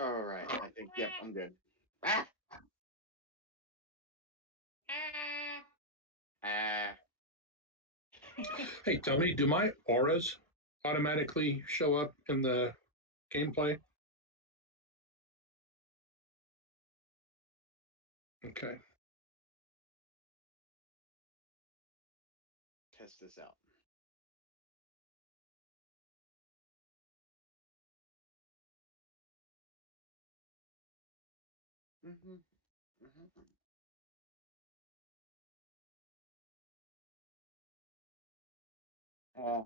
All right. I think, yep, I'm good. Ah! Ah. Hey, tell me, do my auras automatically show up in the gameplay? Okay. Test this out. Mm-hmm. Mm-hmm. Uh,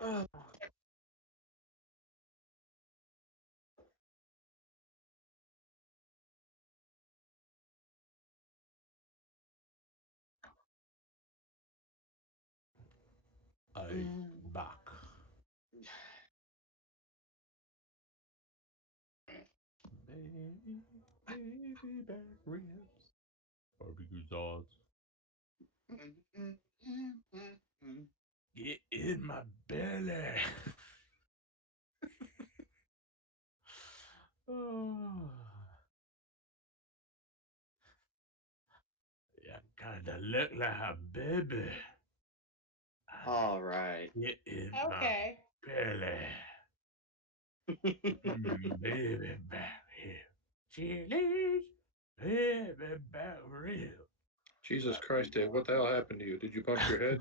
uh, I back. Baby, baby back ribs. Barbecue sauce. Get in my belly. Oh, you kinda look like a baby. All right. Get in Okay. my belly. Baby back here. Chili's baby back rib. Jesus Christ, Dave, what the hell happened to you? Did you bump your head?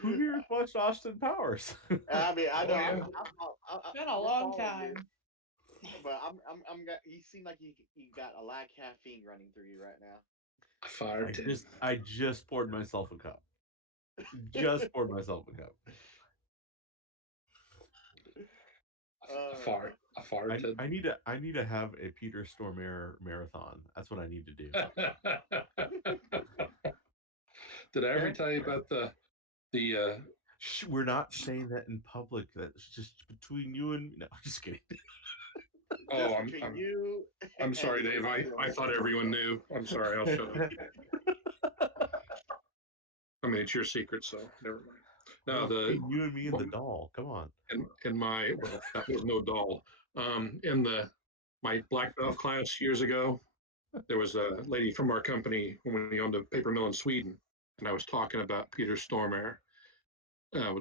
Who here watched Austin Powers? I mean, I know. Oh, yeah. It's been a long time. But I'm. You seem like you got a lot of caffeine running through you right now. Fire tip. I just poured myself a cup. Just poured myself a cup. A fire tip. I need to have a Peter Stormare marathon. That's what I need to do. Did I ever tell you about the Shh, we're not saying that in public. That's just between you and me. No, I'm just kidding. Oh, Between you. I'm sorry, Dave. I thought everyone knew. I'm sorry. I'll shut up. I mean, it's your secret, so never mind. No, Between you and me and the doll. Come on. in my that was no doll. In my black belt class years ago, there was a lady from our company when we owned a paper mill in Sweden, and I was talking about Peter Stormare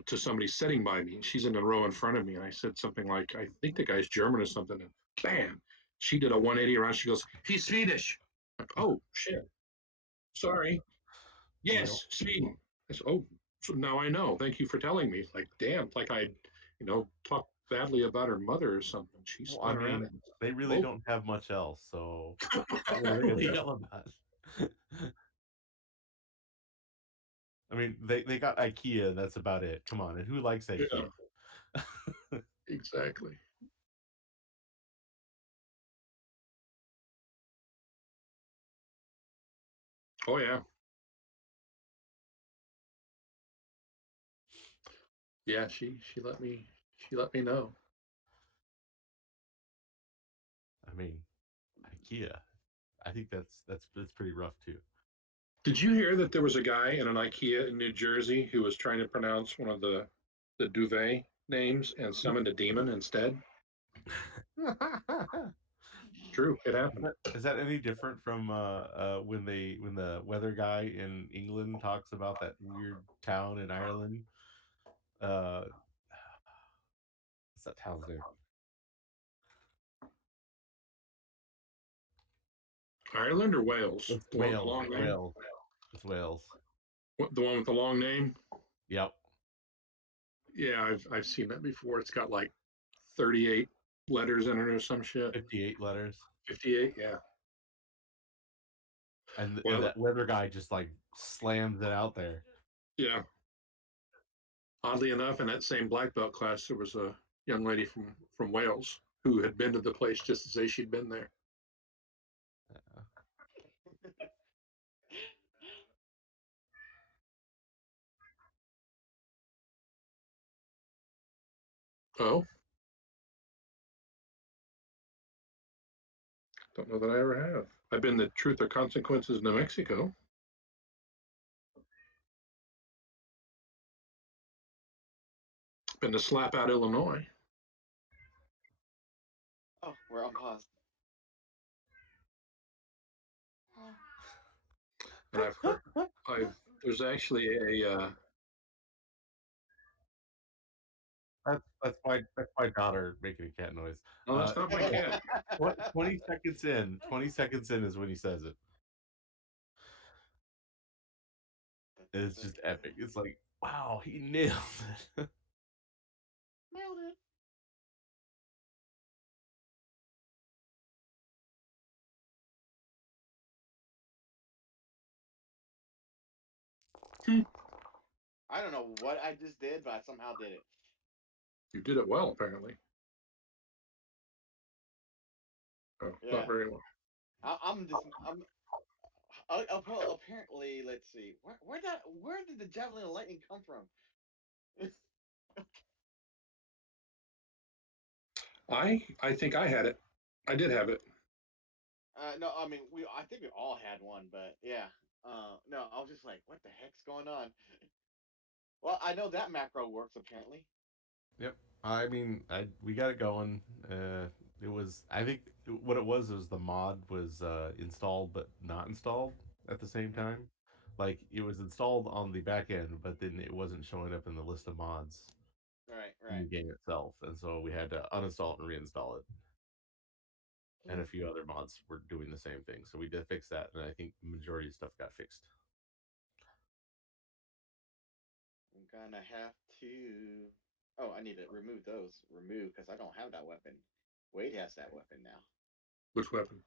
to somebody sitting by me. She's in the row in front of me, and I said something like, "I think the guy's German or something." And bam, she did a 180 around. She goes, "He's Swedish." Like, oh shit, sorry. Yes, Sweden. I said, oh, so now I know. Thank you for telling me. Like, damn, like I, talked badly about her mother or something. She spun around. And, they really don't have much else, so what are they gonna yell about? I mean, they got IKEA. That's about it. Come on, and who likes IKEA? Yeah. Exactly. Oh yeah. Yeah, she let me know. I mean, IKEA. I think that's pretty rough too. Did you hear that there was a guy in an IKEA in New Jersey who was trying to pronounce one of the duvet names and summoned a demon instead? True, it happened. Is that any different from when the weather guy in England talks about that weird town in Ireland? What's that town's name? Ireland or Wales? It's The one with the Wales. long name? Wales. It's Wales. The one with the long name? Yep. Yeah, I've seen that before. It's got like 38 letters in it or some shit. 58 letters. 58, yeah. And Well, that weather guy just like slams it out there. yeah. Oddly enough, in that same black belt class, there was a young lady from Wales who had been to the place just to say she'd been there. Oh, don't know that I ever have. I've been to Truth or Consequences, New Mexico. been to slap out Illinois. Oh, we're unpaused. And I've heard, there's actually a, That's my daughter making a cat noise. no, that's not my cat. 20 seconds in. 20 seconds in is when he says it. It's just epic. It's like, wow, he nailed it. Nailed it. I don't know what I just did, but I somehow did it. You did it well, apparently. Oh, Yeah. not very well. Apparently, let's see. Where did the javelin of lightning come from? I think I had it. I did have it. No, I mean I think we all had one, but yeah. No, I was just like, what the heck's going on? Well, I know that macro works apparently. Yep. I mean, we got it going. It was, I think, what it was the mod was installed but not installed at the same time. Like it was installed on the back end, but then it wasn't showing up in the list of mods in the Right. game itself, and so we had to uninstall it and reinstall it. And a few other mods were doing the same thing, so we did fix that, and I think the majority of stuff got fixed. I'm gonna have to. Oh, I need to remove those. Remove because I don't have that weapon. Wade has that weapon now. Which weapon?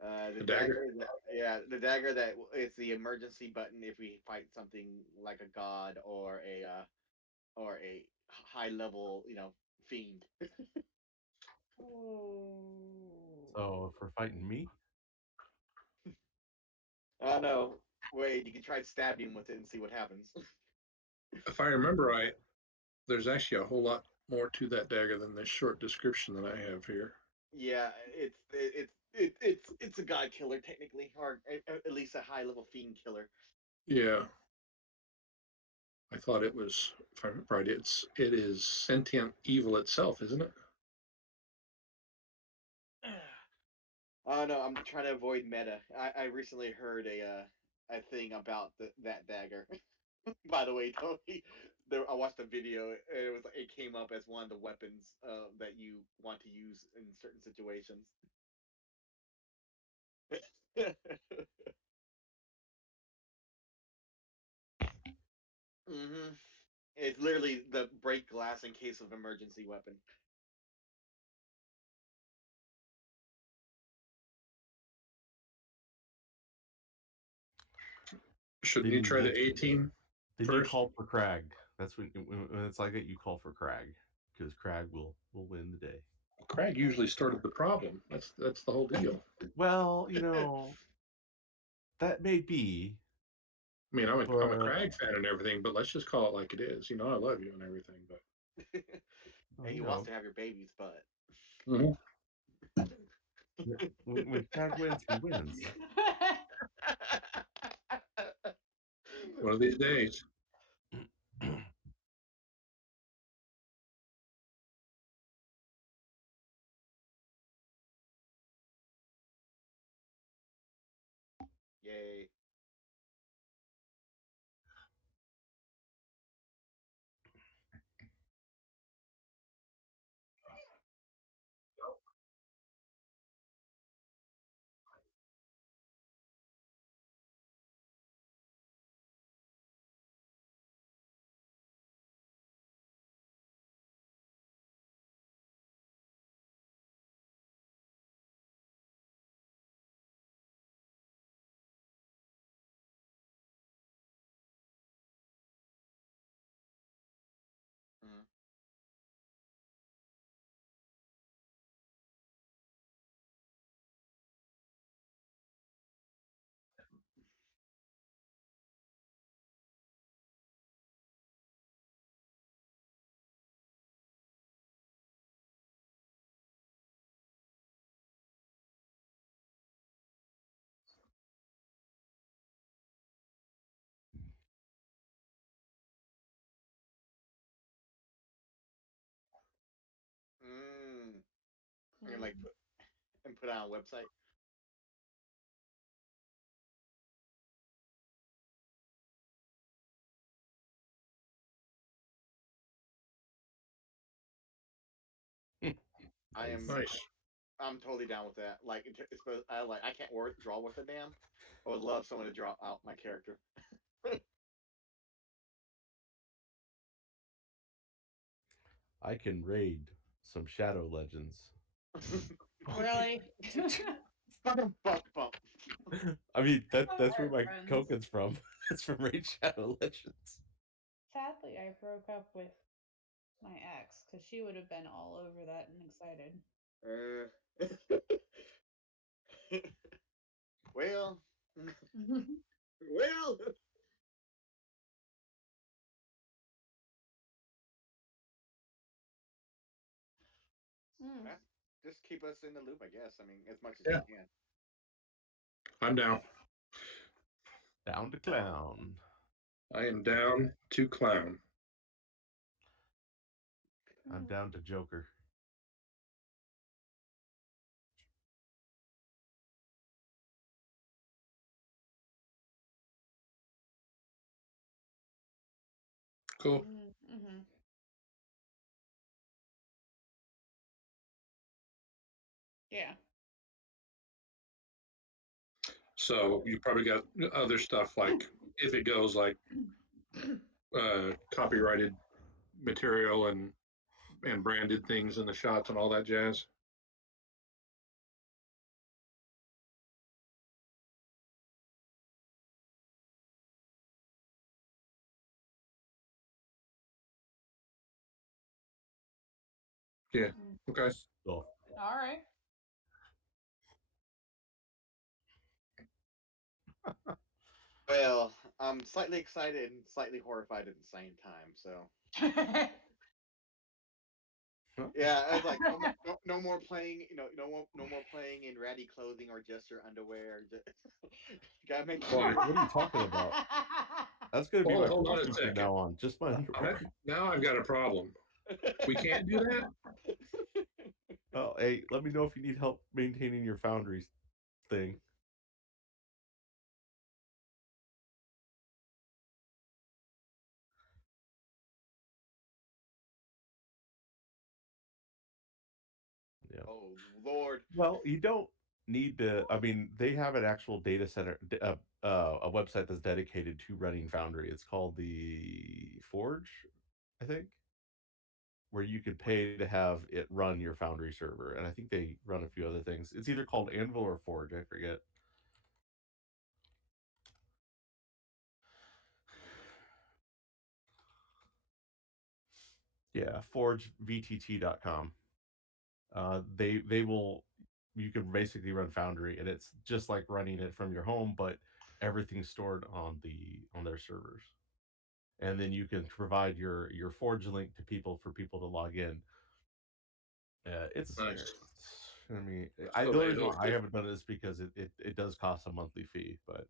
The The dagger? yeah, the dagger that it's the emergency button if we fight something like a god or a high level, fiend. So if we're fighting me, Oh no. Wait, you can try stabbing him with it and see what happens. If I remember right, there's actually a whole lot more to that dagger than this short description that I have here. Yeah, it's a god killer technically, or at least a high level fiend killer. Yeah. I thought it was, if I remember right, it is sentient evil itself, isn't it? Oh no, I'm trying to avoid meta. I recently heard a thing about that dagger. By the way, Tony, I watched a video. And it came up as one of the weapons that you want to use in certain situations. hmm It's literally the break glass in case of emergency weapon. Shouldn't you try the 18 then you first? call for Crag. That's when it's like that. You call for Crag because Crag will win the day. Craig usually started the problem. That's the whole deal. Well, that may be. I mean, I'm a But Craig fan and everything, but let's just call it like it is. I love you and everything, but And he wants to have your baby's butt. when Crag wins, he wins. One of these days. Yay. and like put it on a website. I am. Nice. I'm totally down with that. Like, I can't draw with a damn. I would love someone to draw out my character. I can raid some Shadow Legends. Really? I mean, that's All where my right, friends. token's from. It's from Raid Shadow Legends. Sadly, I broke up with my ex because she would have been all over that and excited. Well, well. Just keep us in the loop, I guess. I mean, as much as you can. I'm down. Down to clown. I am down to clown. I'm down to Joker. Cool. Mm-hmm. Yeah. So you probably got other stuff like if it goes like copyrighted material and branded things in the shots and all that jazz. Yeah. Okay. So, All right. Well, I'm slightly excited and slightly horrified at the same time. So yeah, I was like, no more playing. No more playing in ratty clothing or just your underwear. Gotta make sure. Why? what are you talking about? That's gonna be my Hold on a profession from second. now on. Just my underwear. Now I've got a problem. We can't do that. Oh, hey, let me know if you need help maintaining your Foundry thing. Yeah. Oh Lord. Well, you don't need to. I mean, they have an actual data center, a website that's dedicated to running Foundry. It's called the Forge, I think, where you could pay to have it run your Foundry server. And I think they run a few other things. It's either called Anvil or Forge. I forget. Yeah, forgevtt.com. They will, you can basically run Foundry, and it's just like running it from your home, but everything's stored on their servers. And then you can provide your Forge link to people for people to log in. It's Nice. I mean, So the they reason why host I it. haven't done it is because it does cost a monthly fee, but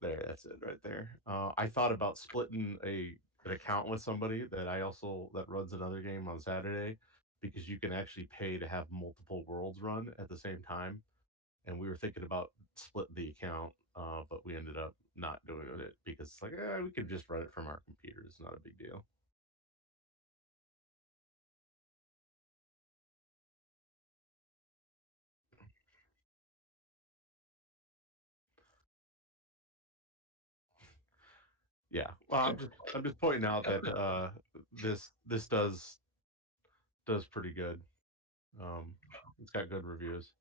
that's it right there. I thought about splitting an account with somebody that runs another game on Saturday, because you can actually pay to have multiple worlds run at the same time. And we were thinking about splitting the account, but we ended up not doing it because it's like, we could just run it from our computer. It's not a big deal. Yeah. Well, I'm just pointing out that this does pretty good. It's got good reviews.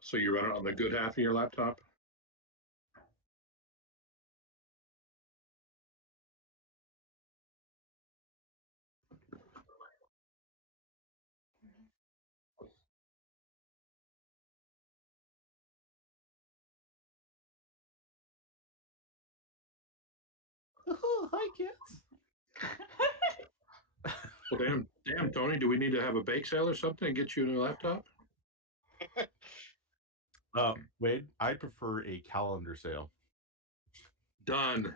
So you run it on the good half of your laptop? Oh, hi, kids. Well, damn, Tony, do we need to have a bake sale or something and get you a new laptop? Wade, I prefer a calendar sale. Done.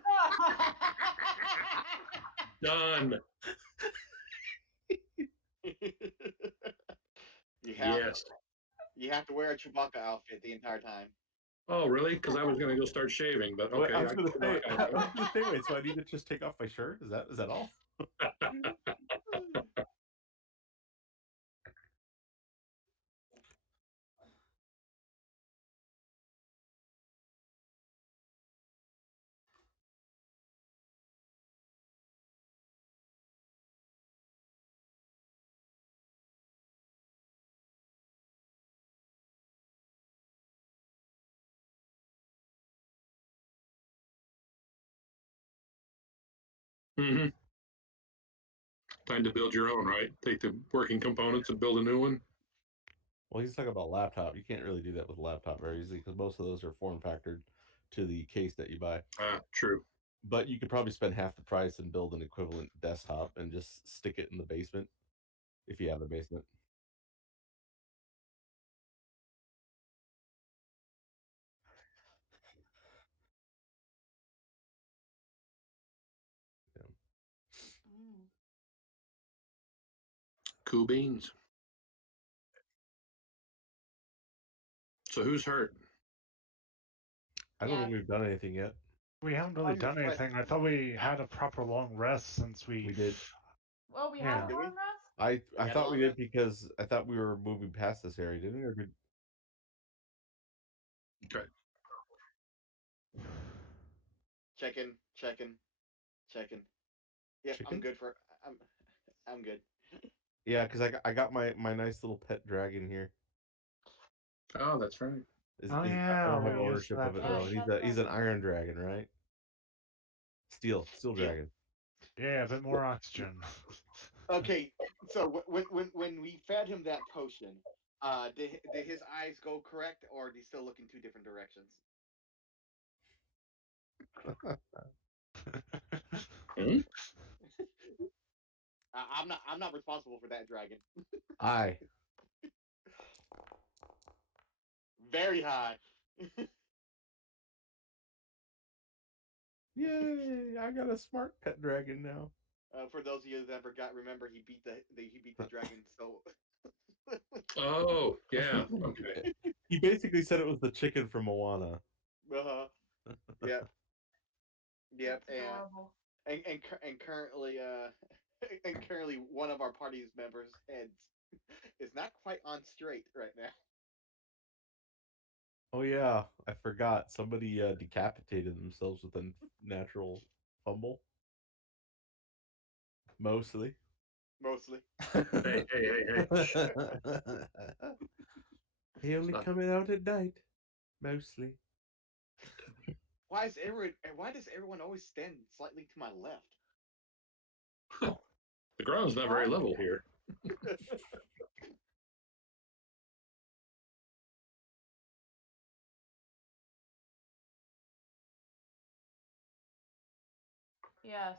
Done. You have Yes. you have to wear a Chewbacca outfit the entire time. Oh, really? Because I was going to go start shaving, but Well, okay. I was I gonna can say, rock I out. was gonna say, wait, so I need to just take off my shirt? Is that all? Hmm. Time to build your own, right? Take the working components and build a new one. Well, he's talking about laptop. You can't really do that with a laptop very easily because most of those are form factored to the case that you buy. True. But you could probably spend half the price and build an equivalent desktop and just stick it in the basement if you have a basement. Yeah. Mm. Cool beans. So who's hurt? I don't Yeah. think we've done anything yet. We haven't really I'm done refreshed. anything. I thought we had a proper long rest since We did. Well, we Yeah. had a Do we? long rest. We I had a thought we long did rest. because I thought we were moving past this area, didn't we? Or did, Okay. Checking, checking, checking. Yep, I'm chicken? good for. I'm good. Yeah, because I got my nice little pet dragon here. Oh, that's right. Oh I yeah, don't have we used ownership that of it Yeah, though. for. And that's he's an right. iron dragon, right? Steel Deal. dragon. Yeah, a bit more oxygen. Okay, so when we fed him that potion, did his eyes go correct, or did he still look in two different directions? Hmm? I'm not responsible for that dragon. I. Very high. Yay! I got a smart pet dragon now. For those of you that remember he beat the dragon. So Oh, yeah. Okay. He basically said it was the chicken from Moana. uh-huh. Yep, yep, That's adorable. and currently and currently one of our party's members' heads is not quite on straight right now. Oh yeah, I forgot. Somebody decapitated themselves with a natural fumble. Mostly. Mostly. Hey. He only Stop. coming out at night. Mostly. Why does everyone always stand slightly to my left? The ground's not very level here. Yes.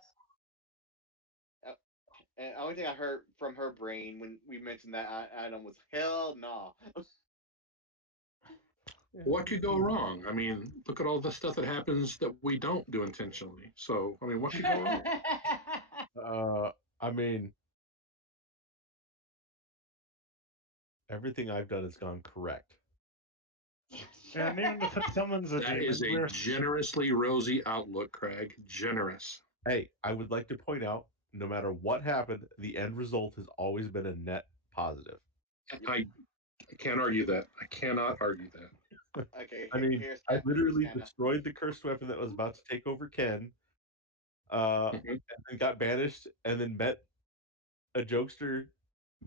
And the only thing I heard from her brain when we mentioned that item was hell no. What could go wrong? I mean, look at all the stuff that happens that we don't do intentionally. So, I mean, what could go wrong? I mean, everything I've done has gone correct. And even if someone's a That demon, is a generously rosy outlook, Craig. Generous. Hey, I would like to point out, no matter what happened, the end result has always been a net positive. I can't argue that. I cannot argue that. Okay, I mean, here's I literally Hannah. destroyed the cursed weapon that was about to take over Ken, Mhm. and then got banished, and then met a jokester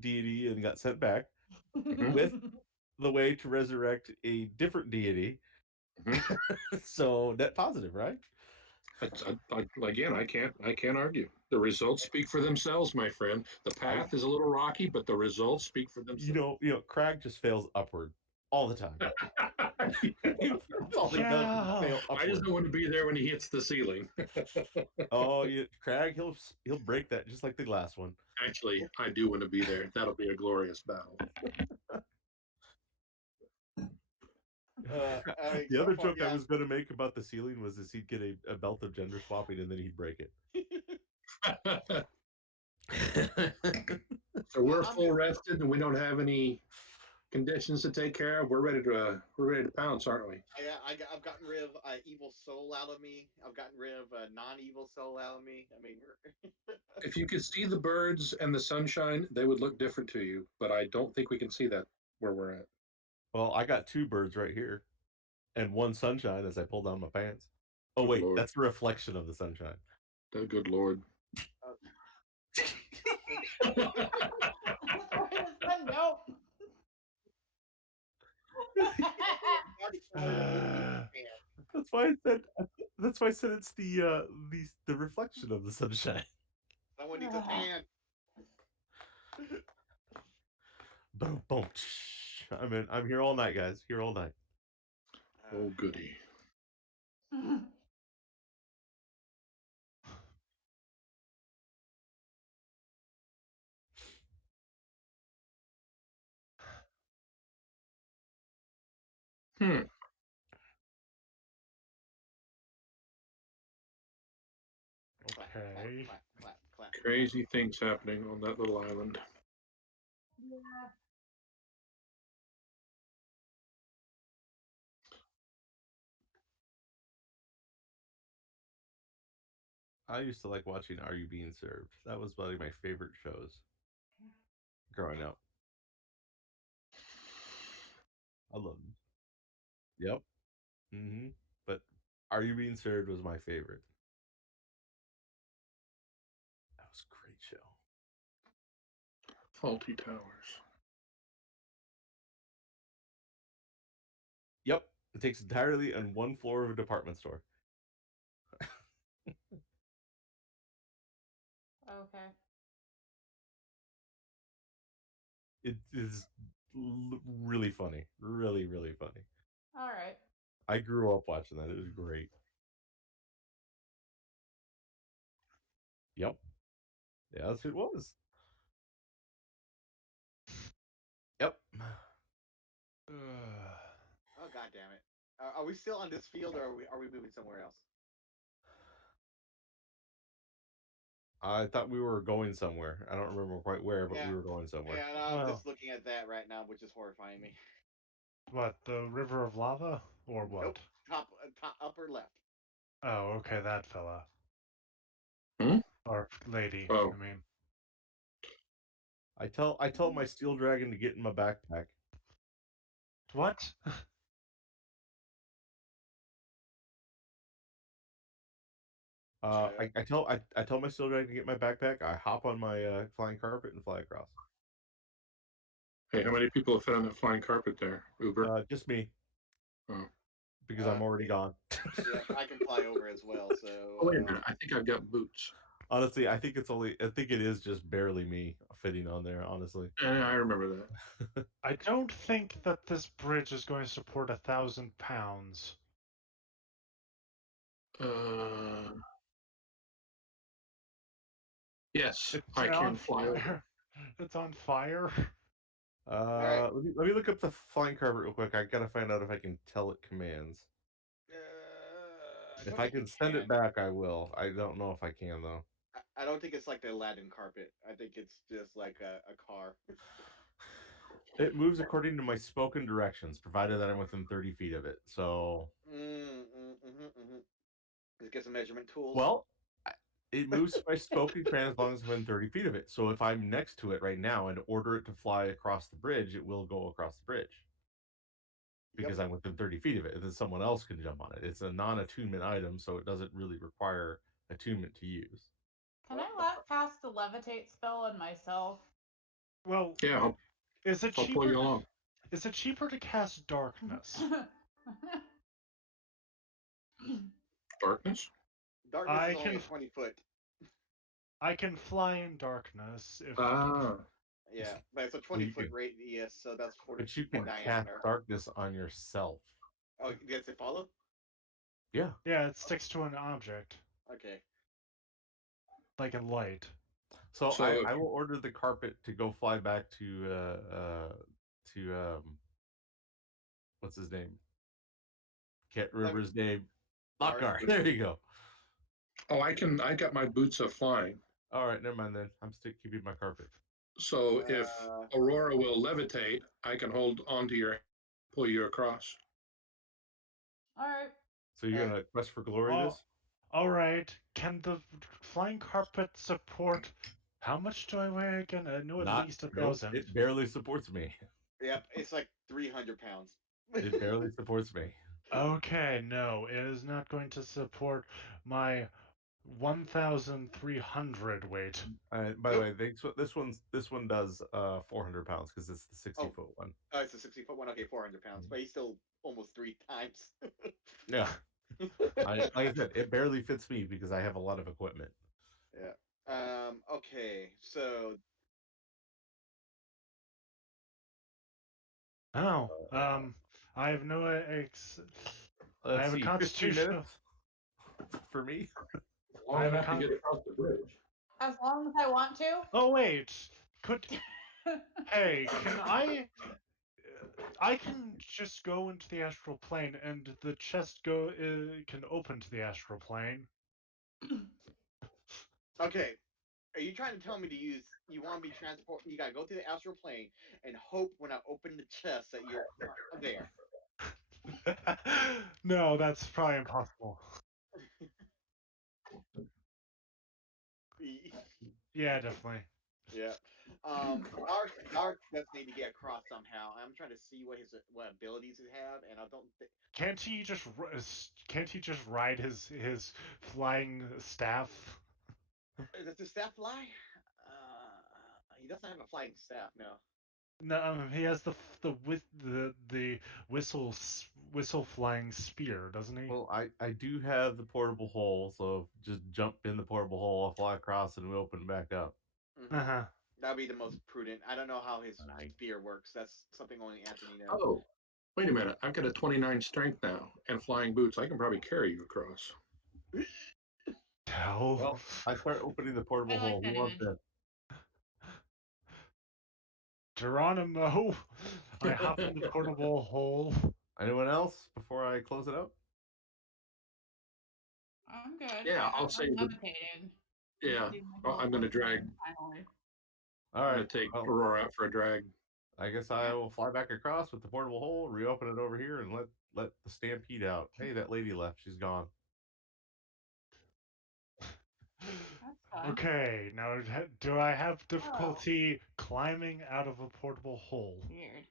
deity and got sent back with the way to resurrect a different deity. Mhm. So net positive, right? Again, I can't argue. The results speak for themselves, my friend. The path is a little rocky, but the results speak for themselves. Crag just fails upward all the time. That's all he does is Yeah. fail I just upward. don't want to be there when he hits the ceiling. Oh, yeah, Crag, he'll break that just like the last one. Actually, I do want to be there. That'll be a glorious battle. The So other far, joke I was going to make about the ceiling was he'd get a belt of gender swapping and then he'd break it. So we're I'm- full rested and we don't have any conditions to take care of. We're ready to pounce, aren't we? I've gotten rid of evil soul out of me. I've gotten rid of non-evil soul out of me. I mean, If you could see the birds and the sunshine, they would look different to you. But I don't think we can see that where we're at. Well, I got 2 birds right here, and 1 sunshine as I pull down my pants. Oh Good wait, Lord. that's a reflection of the sunshine. Oh, good Lord. No. That's why I said. That's why I said it's the reflection of the sunshine. Someone needs a tan. Boom, boom. I'm here all night, guys. Here all night. Oh, goody. Hmm. Clap, Okay. clap, clap, clap, clap. Crazy things happening on that little island. Yeah. I used to like watching Are You Being Served? That was one of my favorite shows growing up. I loved it. Yep. But Are You Being Served was my favorite. That was a great show. Faulty towers. Yep. It takes entirely on 1 floor of a department store. Okay. It is really funny. Really, really funny. All right. I grew up watching that. It was great. Yep. Yeah, that's who it was. Yep. Oh god damn it! Are we still on this field, or are we moving somewhere else? I thought we were going somewhere. I don't remember quite where, but Yeah. we were going somewhere. Yeah, and I'm Well- just looking at that right now, which is horrifying me. What, the river of lava? Or what? Nope. Top, upper left. Oh, okay, that fella. Hmm? Or lady, Oh. I mean. I tell my steel dragon to get in my backpack. What? I tell my steel dragon to get in my backpack. I hop on my flying carpet and fly across. Hey, how many people have fit on that flying carpet there? Uber? Just me. Oh. Because I'm already gone. Yeah, I can fly over as well. So. Oh, wait a minute. I think I've got boots. Honestly, I think it is just barely me fitting on there, honestly. I remember that. I don't think that this bridge is going to support 1,000 pounds. Yes, It's I on can fly over. fire. It's on fire. Alright. Let me look up the flying carpet real quick. I gotta find out if I can tell it commands. If I can send it back, I will. I don't know if I can though. I don't think it's like the Aladdin carpet. I think it's just like a car. It moves according to my spoken directions, provided that I'm within 30 feet of it. So, Let's get some measurement tools. well, it moves by spoken command as long as I'm within 30 feet of it. So if I'm next to it right now and order it to fly across the bridge, it will go across the bridge. Because I'm within 30 feet of it, and then someone else can jump on it. It's a non-attunement item, so it doesn't really require attunement to use. Can I cast a levitate spell on myself? Well, Yeah, is it I'll pull cheaper? you along. Is it cheaper to cast darkness? Darkness? Darkness I is only can- at 20 foot. I can fly in darkness if Yeah, but it's a 20-foot radius, so that's 40 But you feet can cast diameter. darkness on yourself. Oh, does it follow? Yeah. Yeah, it sticks to an object, Okay. like a light. So So- I will order the carpet to go fly back to what's his name? Can't remember his name. Lockgar. There you go. Oh, I got my boots of flying. All right, never mind then. I'm still keeping my carpet. So if Aurora will levitate, I can hold onto your, pull you across. All right. So you're gonna quest for glory Oh. this? All right. Can the flying carpet support? How much do I weigh again? I know at least 1,000. It barely supports me. Yep, it's like 300 pounds. It barely supports me. Okay, no, it is not going to support my 1,300 weight. By the way, this one does 400 pounds because it's the 60-foot one. Oh, it's a 60-foot one. Okay, 400 pounds, but he's still almost 3 times. Yeah. Like I said, it barely fits me because I have a lot of equipment. Yeah. Okay, so Oh, I have no I Let's have a see, 15 constitutional. minutes for me. Long I have a enough to get across the bridge. As long as I want to. Oh wait, could hey, can I can just go into the astral plane, and the chest can open to the astral plane. okay. Are you trying to tell me you want me to transport? You gotta go through the astral plane and hope when I open the chest that you're there. No, that's probably impossible. Yeah, definitely. Yeah. Dark does need to get across somehow. I'm trying to see what abilities he have, and I don't think. Can't he just ride his flying staff? Does the staff fly? He doesn't have a flying staff, no. No, he has the whistle flying spear, doesn't he? Well, I do have the portable hole, so just jump in the portable hole, I'll fly across, and we open it back up. Uh-huh. That'd be the most prudent. I don't know how his spear works. That's something only Anthony knows. Oh, wait a minute. I've got a 29 strength now and flying boots. I can probably carry you across. Hell. Well, I start opening the portable I like hole. that Who wants image. to? Geronimo, I hop in the portable hole. Anyone else before I close it up? I'm good. Yeah, I'll I'm save it. levitating. Yeah, Well, I'm going to drag. finally. All I'm right. going to take well, Aurora out for a drag. I guess I will fly back across with the portable hole, reopen it over here, and let the stampede out. Hey, that lady left. She's gone. That's fun. Okay, now do I have difficulty climbing out of a portable hole? Weird.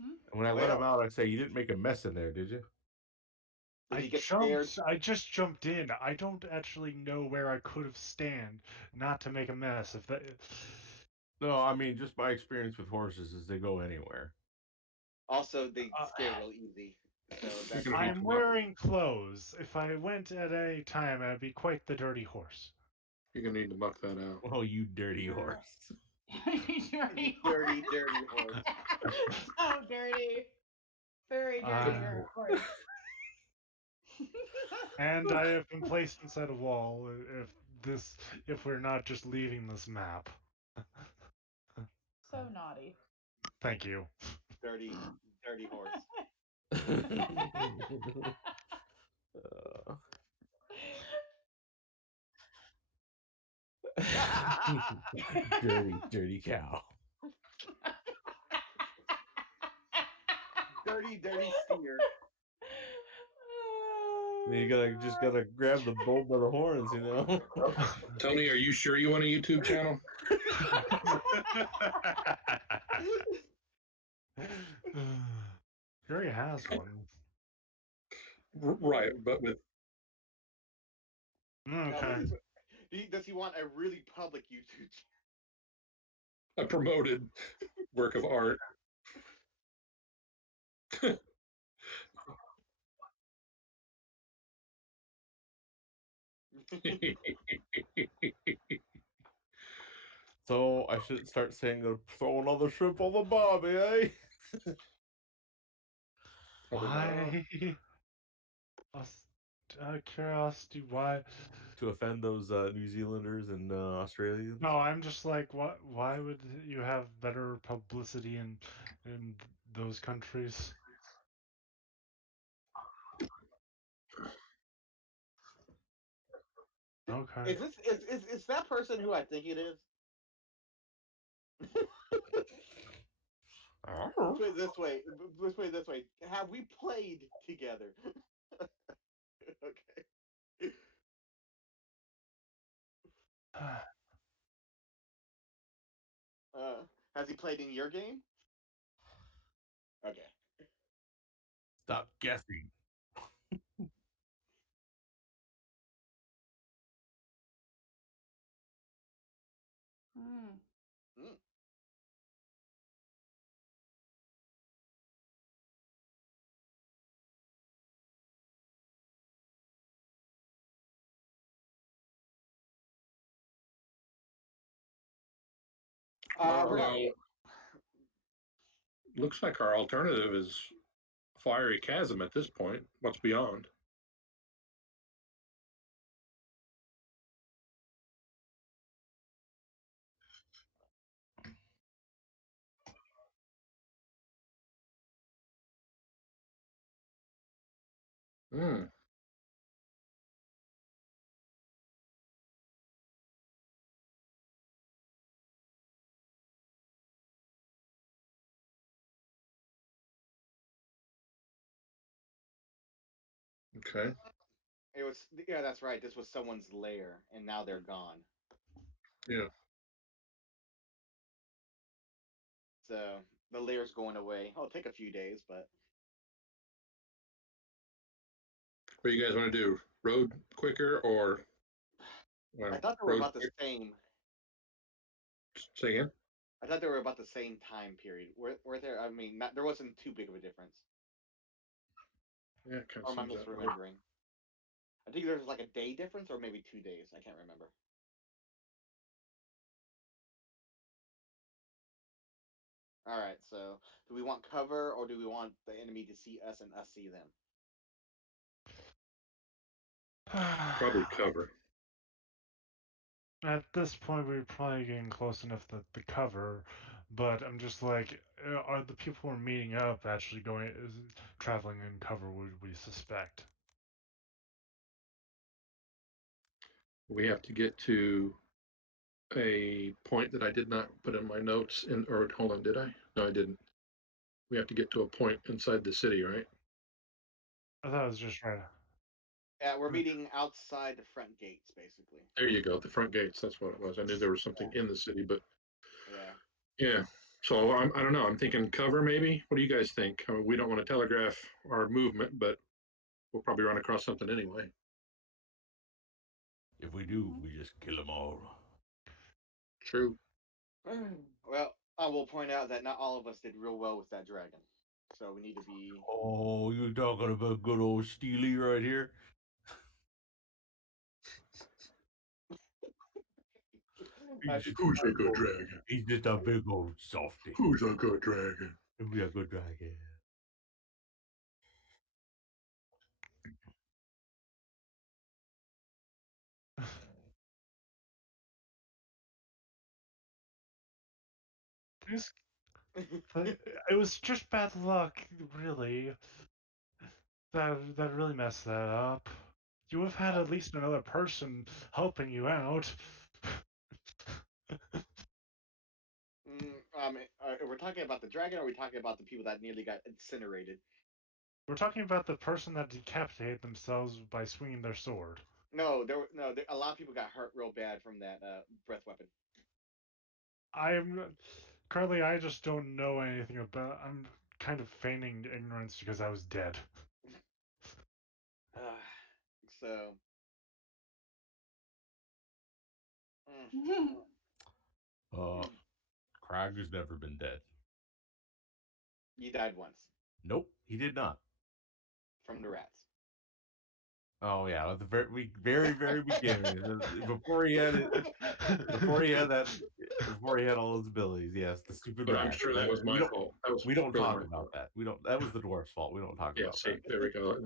And when I let him out, I say, "You didn't make a mess in there, did you?" Did he get scared? I just jumped in. I don't actually know where I could have stand not to make a mess. If that. No, I mean just my experience with horses is they go anywhere. Also, they scare real easy. So that's I'm wearing clothes. If I went at any time, I'd be quite the dirty horse. You're going to need to muck that out. Oh, you dirty horse. dirty horse. So dirty. Very dirty horse. And I have been placed inside a wall. If we're not just leaving this map. So naughty. Thank you. Dirty horse. Dirty cow. Dirty steer. You gotta grab the bull by the horns, you know. Tony, are you sure you want a YouTube channel? He already has one. Right, but with. Okay. Does he want a really public YouTube channel? A promoted work of art. So I should start saying, "Throw another shrimp on the barbie, eh?" Why? Curiosity, why? To offend those New Zealanders and Australians. No, I'm just like, what? Why would you have better publicity in those countries? Okay. Is that person who I think it is? Let's put it this way. Let's put it this way. Have we played together? Okay. Has he played in your game? Okay. Stop guessing. Hmm. Mm. We're not. Well, looks like our alternative is fiery chasm at this point. What's beyond? Hmm. Okay. It was. Yeah, that's right. This was someone's lair, and now they're gone. Yeah. So the lair's going away. It'll take a few days, but What do you guys want to do? Road quicker or I thought they were road about the quick? same. Say again? I thought they were about the same time period. Were there? I mean, not, there wasn't too big of a difference. Yeah, it kind Or of am I seems that way. misremembering? I think there's like a day difference, or maybe 2 days. I can't remember. All right. So, do we want cover, or do we want the enemy to see us and us see them? Probably cover. At this point, we're probably getting close enough to the cover, but I'm just like, are the people we're meeting up actually traveling in cover? Would we suspect? We have to get to a point that I did not put in my notes. Or hold on, did I? No, I didn't. We have to get to a point inside the city, right? I thought it was just right. Yeah, we're meeting outside the front gates, basically. There you go. The front gates. That's what it was. I knew there was something in the city, but Yeah. yeah. So I don't know. I'm thinking cover maybe. What do you guys think? I mean, we don't want to telegraph our movement, but we'll probably run across something anyway. If we do, we just kill them all. True. Well, I will point out that not all of us did real well with that dragon, so we need to be. Oh, you're talking about good old Steely right here? Who's a good dragon? He's just a big old softy. Who's a good dragon? He'll be a good dragon. This- It was just bad luck, really. That really messed that up. You would have had at least another person helping you out. We're talking about the dragon, or are we talking about the people that nearly got incinerated? We're talking about the person that decapitated themselves by swinging their sword. No, a lot of people got hurt real bad from that breath weapon. I just don't know anything about. I'm kind of feigning ignorance because I was dead. So. Krag has never been dead. You died once. Nope, he did not. From the rats. Oh yeah, at the very beginning, before he had all those abilities. Yes, the stupid. But I'm sure that was my fault. We don't talk about that. We don't. That was the dwarf's fault. We don't talk about that. There we go.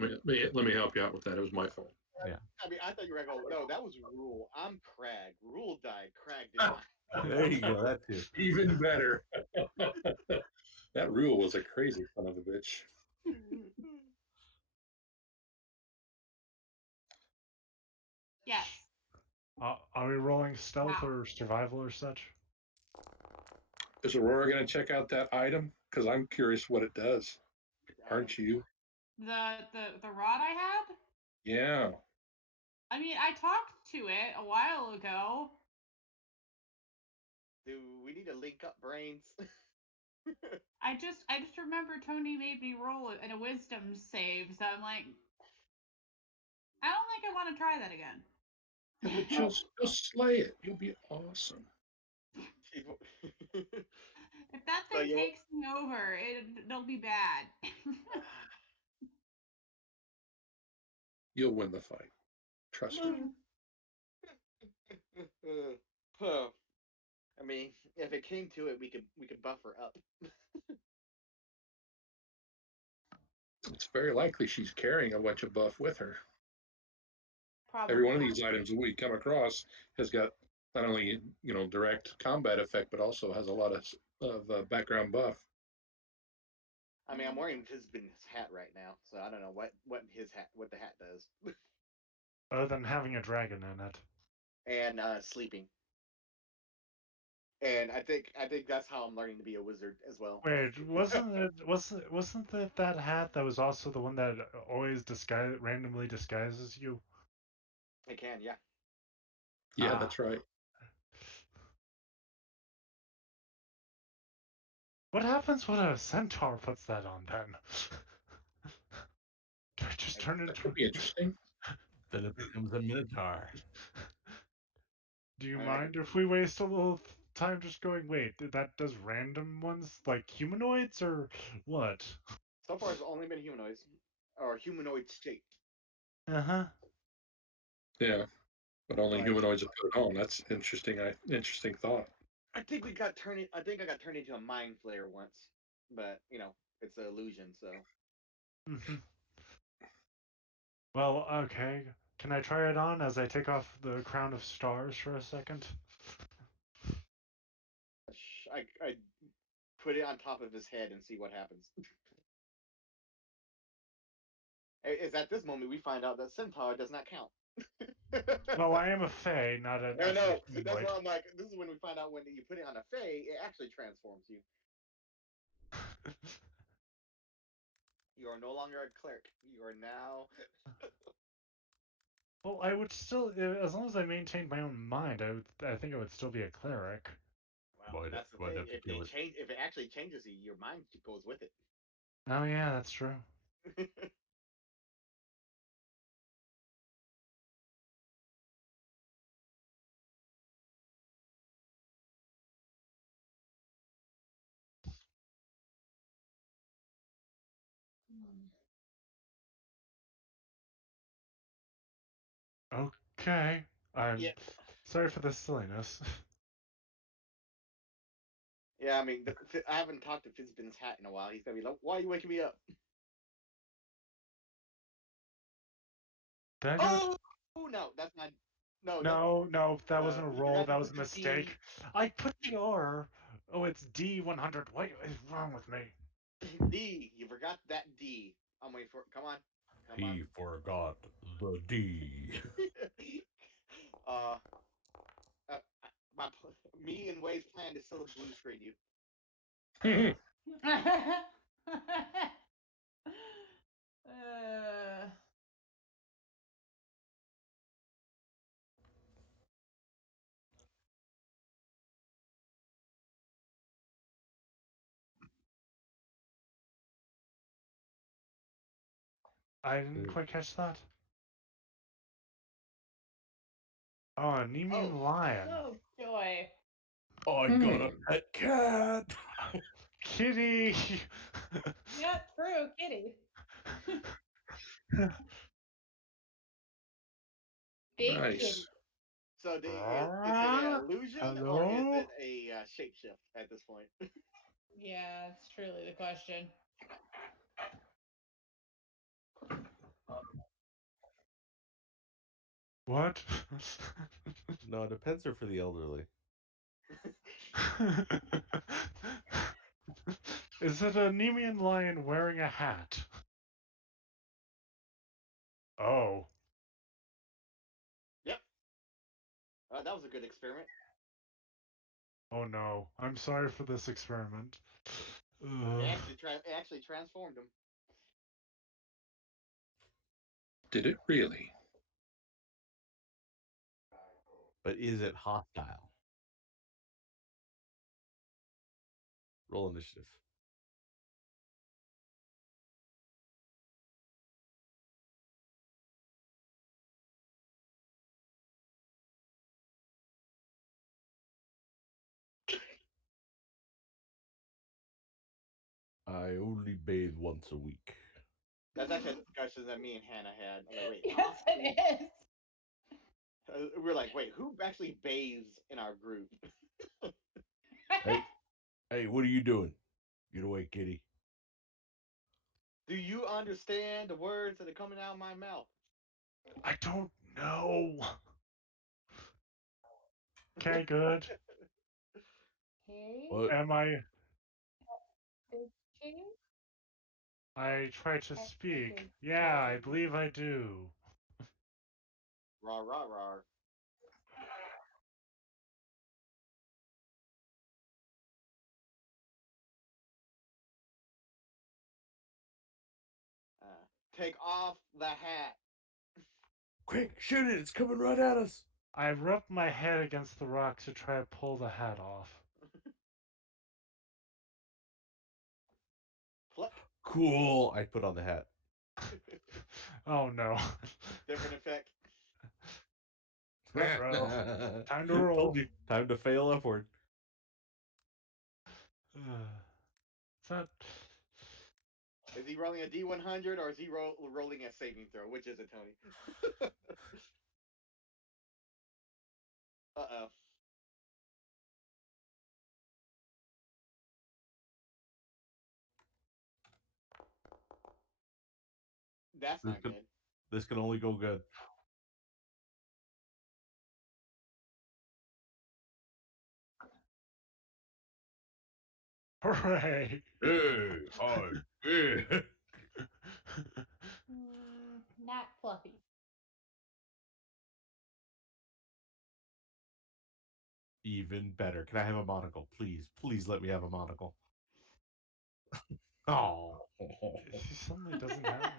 Let me help you out with that. It was my fault. Yeah. I mean, I thought you were going to go, no, that was Rule. I'm Crag. Rule died. Crag did not. There you go. That too. Even better. That Rule was a crazy son of a bitch. Yes. Are we rolling stealth Wow. or survival or such? Is Aurora going to check out that item? Because I'm curious what it does. Aren't you? The rod I had? Yeah. I mean, I talked to it a while ago. Do we need to link up brains? I just remember Tony made me roll in a wisdom save, so I'm like, I don't think I want to try that again. Yeah, but just slay it. You'll be awesome. If that So thing you takes me over, it'll be bad. You'll win the fight. Trust me. I mean, if it came to it, we could buffer up. It's very likely she's carrying a bunch of buff with her. Probably. Every one of these items we come across has got not only direct combat effect, but also has a lot of background buff. I mean, I'm wearing his hat right now, so I don't know what the hat does. Other than having a dragon in it. And sleeping. And I think that's how I'm learning to be a wizard as well. Wait, wasn't it that hat that was also the one that always randomly disguises you? It can, yeah. Yeah, Ah. that's right. What happens when a centaur puts that on then? Do I just turn That into? could be interesting. Then it becomes a minotaur. Do you All mind if we waste a little time just going? Wait, that does random ones like humanoids or what? So far, it's only been humanoids or humanoid shaped. Uh huh. Yeah, but only Like, humanoids have put it on. That's interesting. Interesting thought. I think I got turned into a mind flayer once, but it's an illusion. So Mm-hmm. Well, okay. Can I try it on as I take off the crown of stars for a second? I put it on top of his head and see what happens. It's at this moment we find out that centaur does not count. Well, I am a fae, not an No, actual see, that's humanoid. why I'm like, this is when we find out when you put it on a fae, it actually transforms you. You are no longer a cleric. You are now. Well, I would still, as long as I maintained my own mind, I think I would still be a cleric. Well, Why that's the why thing. have to kill it? If it actually changes you, your mind goes with it. Oh yeah, that's true. Okay. I'm Yeah. sorry for the silliness. Yeah, I mean, I haven't talked to Fizbin's hat in a while. He's gonna be like, "Why are you waking me up?" Did I do it? Oh no, that's not. No, No, that wasn't a you roll. forgot to That was put a your D. mistake. I put the R. Oh, it's D100. What is wrong with me? D. You forgot that D. I'm waiting for it. Come on. Come on. He forgot the D. uh, uh, my me and Wade's plan is still to blue screen you. I didn't quite catch that. Oh, a Nemean lion. Oh joy. I got a pet cat. Kitty! Yeah, true, kitty. Big Nice. kitty. So is it an illusion or is Hello? it a shapeshift at this point? Yeah, it's truly the question. What? No, the pets are for the elderly. Is it a Nemean lion wearing a hat? Oh. Yep. That was a good experiment. Oh no, I'm sorry for this experiment. It Ugh. it actually transformed him. Did it really? But is it hostile? Roll initiative. I only bathe once a week. That's actually a discussion that me and Hannah had. I'm like, wait, Yes, it is. we're like, wait, who actually bathes in our group? Hey, what are you doing? Get away, kitty. Do you understand the words that are coming out of my mouth? I don't know. Okay, good. Okay. What? Am I? Okay. I try to speak. Yeah, I believe I do. Rah rah rah. Take off the hat. Quick, shoot it! It's coming right at us. I rub my head against the rock to try to pull the hat off. Pluck. Cool. I put on the hat. Oh no. Different effect. Ruh-roh. Time to roll. Told you. Time to fail upward. It's not. Is he rolling a D100 or is he rolling a saving throw? Which is it, Tony? Uh-oh. That's not good. This can only go good. Hooray! Hey, hi, hey. Not fluffy. Even better. Can I have a monocle? Please, please let me have a monocle. Oh. He suddenly doesn't have.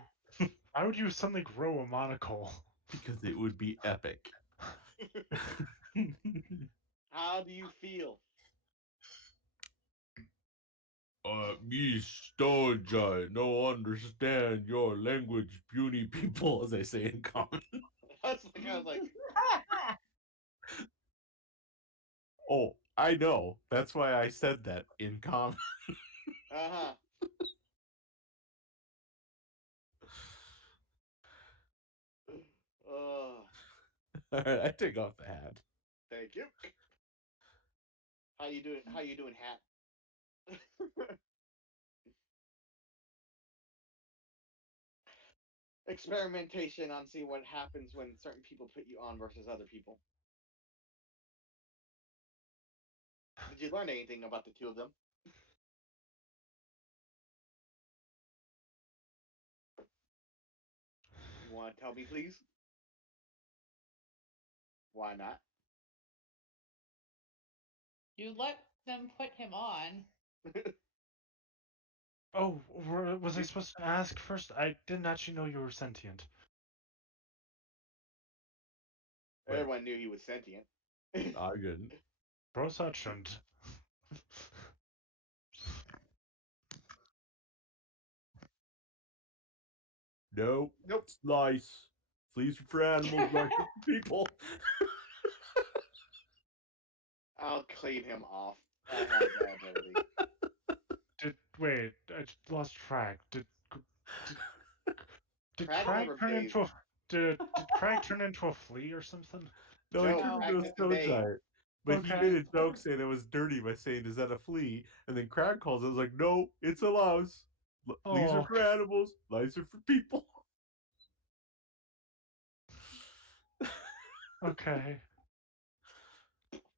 Why would you suddenly grow a monocle? Because it would be epic. How do you feel? Me stone giant, no understand your language, puny people, as I say in common. That's like I was like, Oh, I know. That's why I said that in common. uh-huh. Oh, Alright, I take off the hat. thank you. How you doing? How you doing, hat? Experimentation on see what happens when certain people put you on versus other people. Did you learn anything about the two of them? You want to tell me, please? Why not? You let them put him on. Oh, was I supposed to ask first? I didn't actually know you were sentient. Everyone knew he was sentient. I didn't. Processioned. Nope. Nope. Slice. Fleas are for animals, rice are for people. I'll clean him off. I have that ability. Wait, I lost track. Did Crag Crag never turn bathed. into a did Crag turn into a flea or something? No, he No, turned Crag into a has to snow bathe. giant. But he Okay. made a joke saying it was dirty by saying, "Is that a flea?" And then Crag calls it. I was like, "No, it's a louse. Fleas are Oh, for animals. Lice are for people." okay.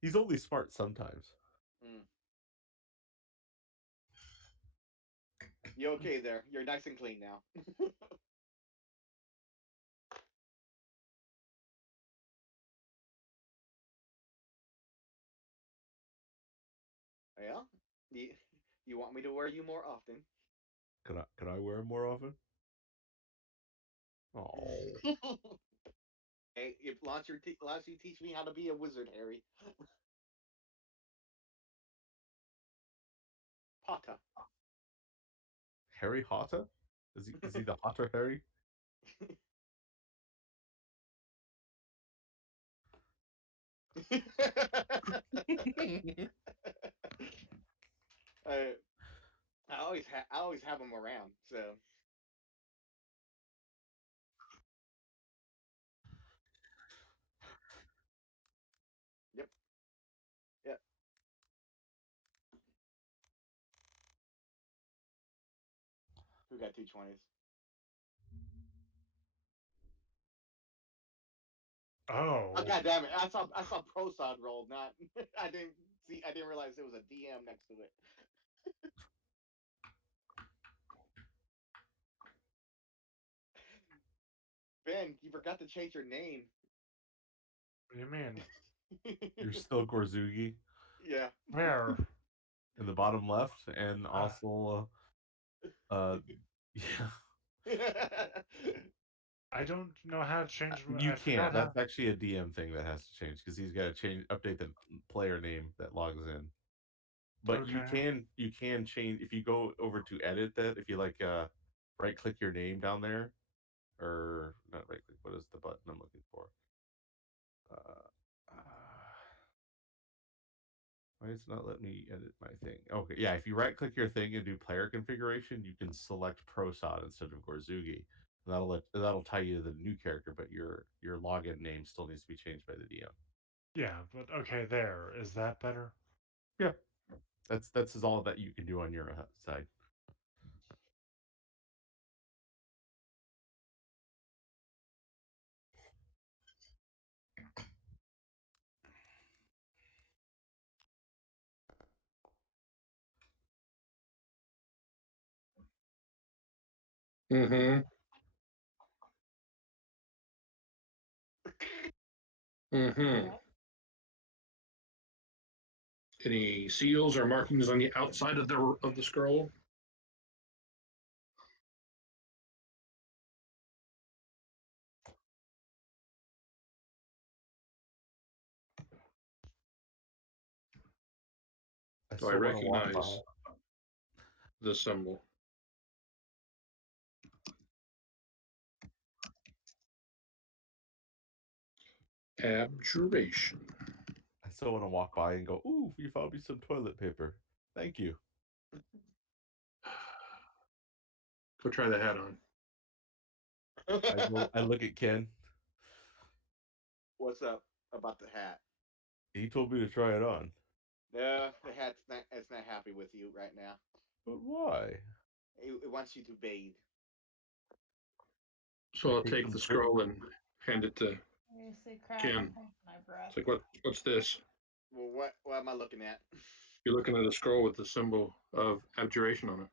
He's only smart sometimes. Mm. You okay there? You're nice and clean now. Well, you want me to wear you more often? Can I wear 'em more often? Oh, Hey, if lets you teach me how to be a wizard, Harry. Potter. Harry Hotter? Is he the hotter Harry? I, I always have them around. So yep, yep. Who got 220s? Oh, Oh god damn it! I saw Prosod roll. Not I didn't realize there was a DM next to it. Ben, you forgot to change your name. what do you mean? You're still Gorzugi Yeah. Where? in the bottom left, and also, yeah, I don't know how to change. you I forgot can't. how. That's actually a DM thing that has to change because he's got to update the player name that logs in. But Okay. you can change if you go over to edit that. If you right click your name down there, or not right click. What is the button I'm looking for? Uh, why is it not letting me edit my thing? Okay, yeah. If you right click your thing and do player configuration, you can select Prosod instead of Gorzugi. That'll tie you to the new character, but your login name still needs to be changed by the DM. Yeah, but okay, there. Is that better? Yeah, that's all that you can do on your side. Mm-hmm. Mm-hmm. Any seals or markings on the outside of the scroll? I Do I still want to walk by. recognize the symbol? Abjuration. I still want to walk by and go, "Ooh, you found me some toilet paper. Thank you." Go try the hat on. I look at Ken. What's up about the hat? He told me to try it on. No, the hat's not. It's not happy with you right now. But why? It wants you to bathe. So I I'll take take some the drip. scroll and hand it to Seriously, crap. Ken. I'm holding my breath. It's like, what's this? Well, what am I looking at? You're looking at a scroll with the symbol of abjuration on it.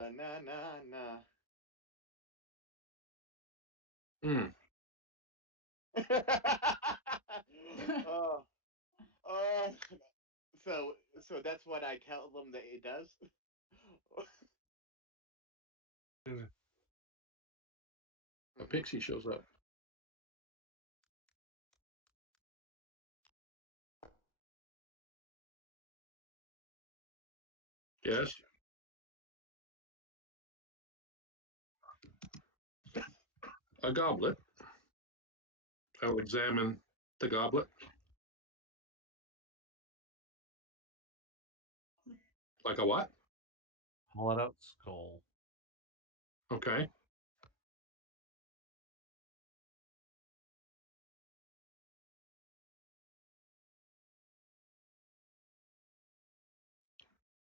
Nah, nah, nah. Hmm. Oh, oh. So that's what I tell them that it does. A pixie shows up. Yes. A goblet. I'll examine the goblet. Like a what? Hollowed out skull. Okay.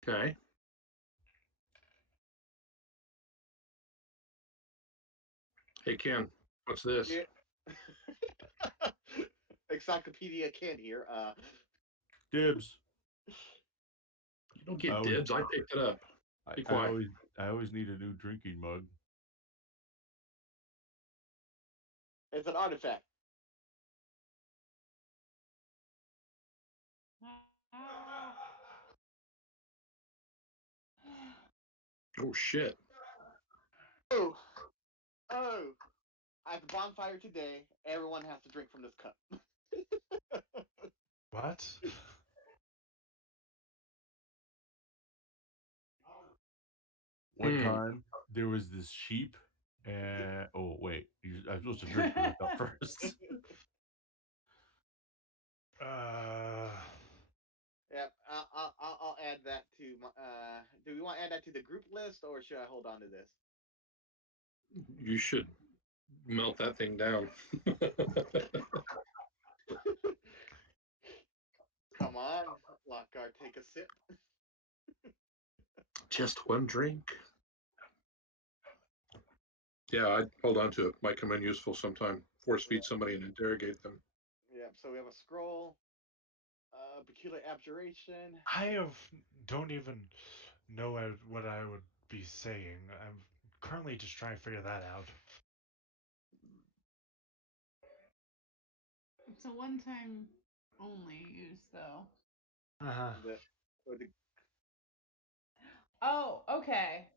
Okay. Hey, Ken, what's this? Yeah. Encyclopedia Ken here. Dibs. You don't I get always, dibs. I picked it up. Be I quiet. always need a new drinking mug. It's an artifact. Oh shit! Oh, at the bonfire today, everyone has to drink from this cup. What? One time there was this sheep, and oh wait, I'm supposed to drink from the cup first. Yep, I'll add that to my. Do we want to add that to the group list, or should I hold on to this? You should melt that thing down. Come on, Lockhart, take a sip. Just one drink. Yeah, I'd hold on to it. Might come in useful sometime. Force feed somebody and interrogate them. Yep. So we have a scroll, peculiar abjuration. Don't even know what I would be saying. I'm currently just trying to figure that out. It's a one-time only use, though. Uh-huh. Oh, okay.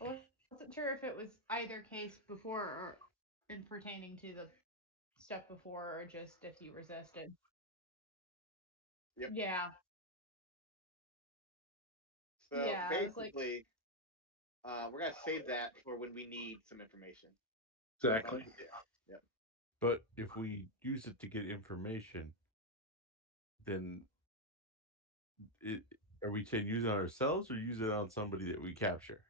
I wasn't sure if it was either case before or in pertaining to the step before, or just if you resisted. Yep. Yeah. So Yeah, I was like, basically, we're gonna save that for when we need some information. Exactly. Yep. But if we use it to get information, then are we saying use it on ourselves or use it on somebody that we capture?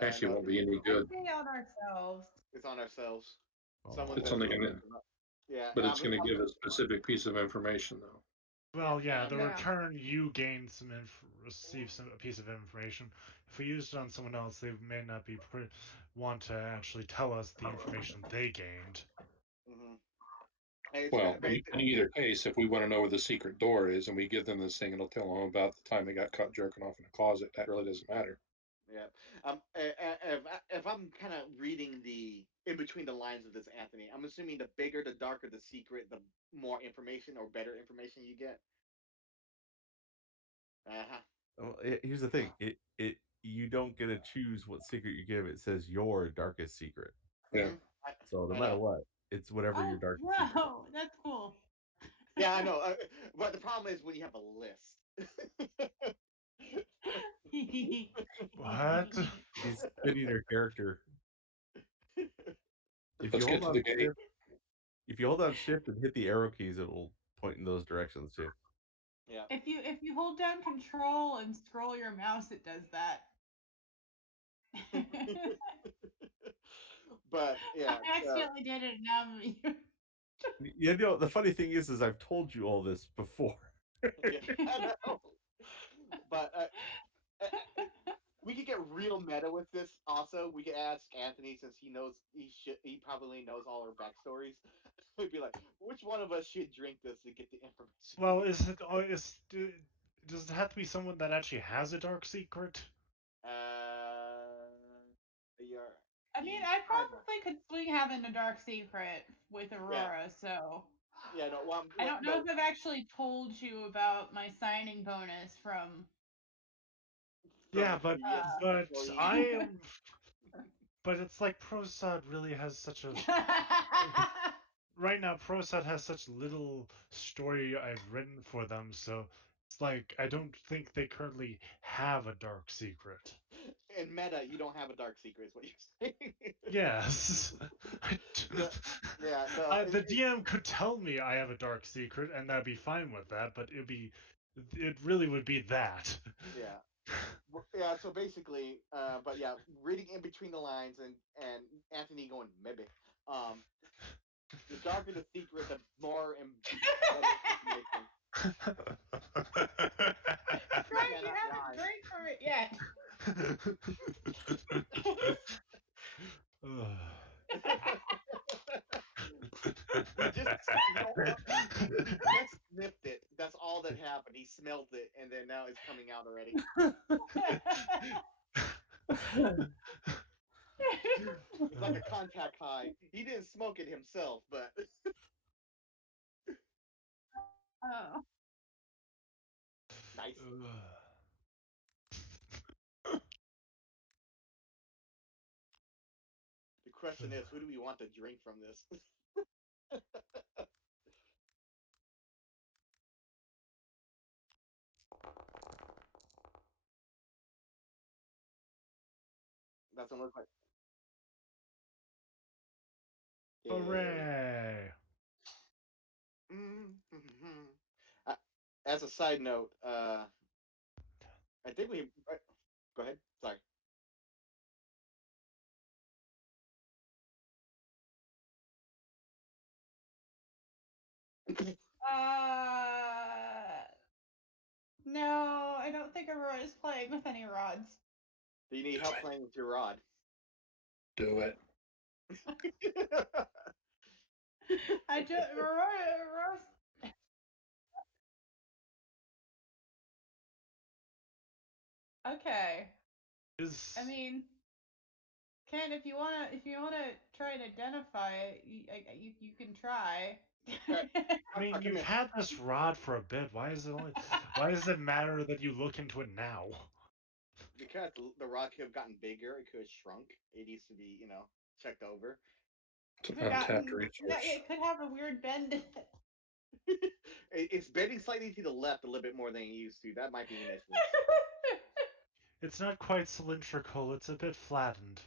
Actually, No, won't be any good. I'd say on ourselves. it's on ourselves. Oh. Someone It's says, only gonna, yeah, but it's gonna give a specific piece of information though. Well, yeah, the Yeah. return you gain receive a piece of information. If we used it on someone else, they may not be want to actually tell us the information they gained. Mm-hmm. It's Well, in basically, either case, if we want to know where the secret door is and we give them this thing, it'll tell them about the time they got caught jerking off in a closet. That really doesn't matter. yeah. If I'm kind of reading the in between the lines of this, Anthony, I'm assuming the bigger, the darker the secret, the more information or better information you get. Uh-huh. Well, here's the thing: you don't get to choose what secret you give. It says your darkest secret. Yeah. Mm-hmm. So no I matter know. what, it's whatever your Oh, darkest secret. wow, that's cool. Yeah, I know. But the problem is when you have a list. What? He's fitting their character. If Let's you get hold to on the gate. shift, if you hold on shift and hit the arrow keys, it will point in those directions too. Yeah. If you hold down control and scroll your mouse, it does that. But yeah, I accidentally did it, and now You know, the funny thing is I've told you all this before. yeah, I know. But we could get real meta with this. Also, we could ask Anthony since he probably knows all our backstories. We'd be like, which one of us should drink this to get the information? Well, does it have to be someone that actually has a dark secret? Yeah. I mean, I probably could swing having a dark secret with Aurora, so Yeah, no. Well, I don't know if I've actually told you about my signing bonus from. Yeah, but employees. I am. But it's like Prosod really has such a. Right now, Prosod has such little story I've written for them, so it's like I don't think they currently have a dark secret. In meta, you don't have a dark secret, is what you're saying. Yes. Yeah, no, The DM could tell me I have a dark secret, and I'd be fine with that. But it really would be that. Yeah. Yeah, so basically, but yeah, reading in between the lines and Anthony going maybe. The darker the secret, the more better Right, information. you haven't drank from it yet. He just sniffed it. That's all that happened. He smelled it, and then now it's coming out already. It's like a contact high. He didn't smoke it himself, but Oh. nice. question is, who do we want to drink from this? Doesn't look like. Yeah. Hooray! As a side note, I think we. Go ahead. Sorry. No, I don't think Aurora is playing with any rods. Do you need help playing with your rod? Do it. I just Aurora. Okay. I mean, Ken, if you wanna try and identify it, you can try. I mean, you've had this rod for a bit. Why does it matter that you look into it now? Because the rod could have gotten bigger, it could have shrunk. It needs to be, checked over. It's an untapped resource. Yeah, it could have a weird bend in it. It's bending slightly to the left a little bit more than it used to. That might be an issue. It's not quite cylindrical. It's a bit flattened.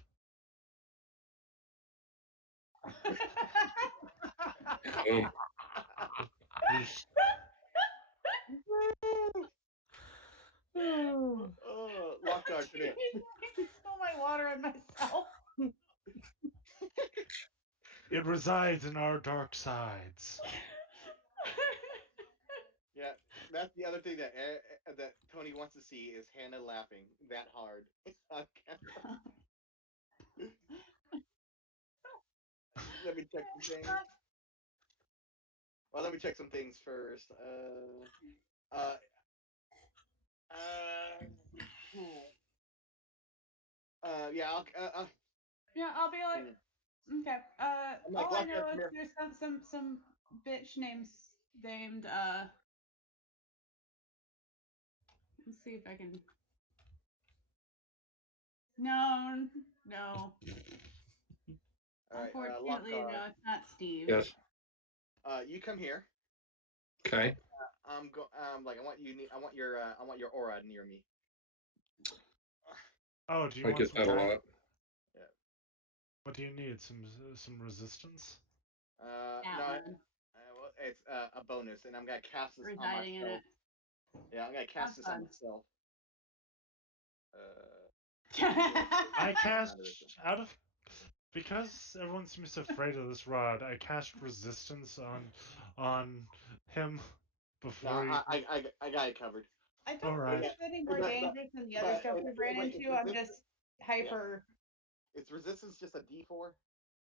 Lockhart today. I spill my water on myself. It resides in our dark sides. Yeah, that's the other thing that Tony wants to see is Hannah laughing that hard. Let me check some things. Well, let me check some things first. Yeah, I'll be like, okay. like, All I know come is here. there's some bitch named let's see if I can. No. All right, Unfortunately, no, it's not Steve. Yes. You come here. Okay. I want your aura near me. Oh, do you I want get some that a time? lot. Yeah. What do you need? Some resistance? No, well, it's a bonus, and I'm gonna cast this Residing on in myself. it. Yeah, I'm gonna cast this on myself. I cast because everyone seems afraid of this rod. I cast resistance on him before. No, I got it covered. I don't Alright. think it's any more dangerous than the other stuff we've ran into. I'm just hyper. Is resistance just a D4?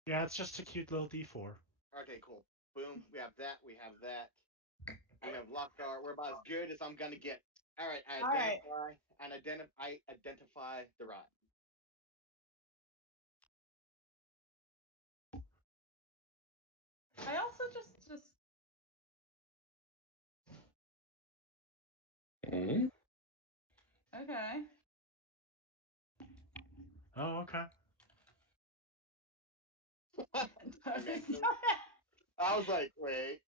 Yeah, it's just a cute little D4. Okay, cool. Boom. We have that. We have that. We have Lockhart. We're about as good as I'm gonna get. All right. I identify the rod. I also just. Mm-hmm. Okay. Oh, okay. I was like, wait.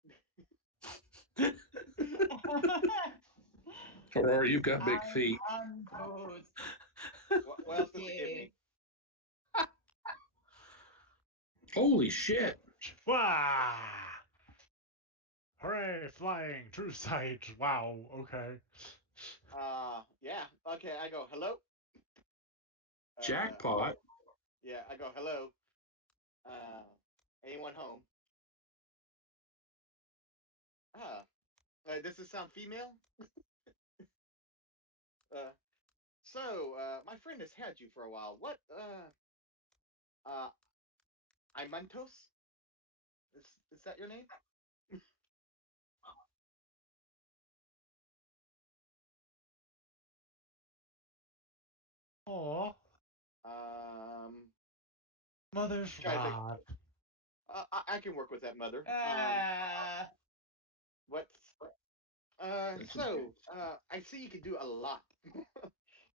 Aurora, you've got big feet. What else does it give me? Holy shit! Wah! Hooray! Flying, true sight. Wow. Okay. Yeah. Okay. I go hello. Jackpot. Yeah. I go hello. Anyone home? Does this sound female? My friend has had you for a while. What? Imantos? Is that your name? Aw. Mother's rod. I can work with that, mother. What? I see you can do a lot.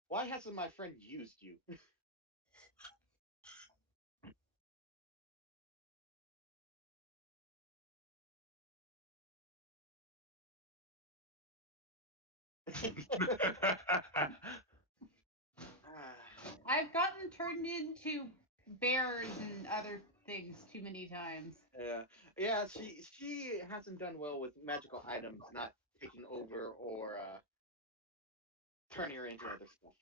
Why hasn't my friend used you? I've gotten turned into bears and other things too many times. Yeah. She hasn't done well with magical items not taking over or turning her into other stuff.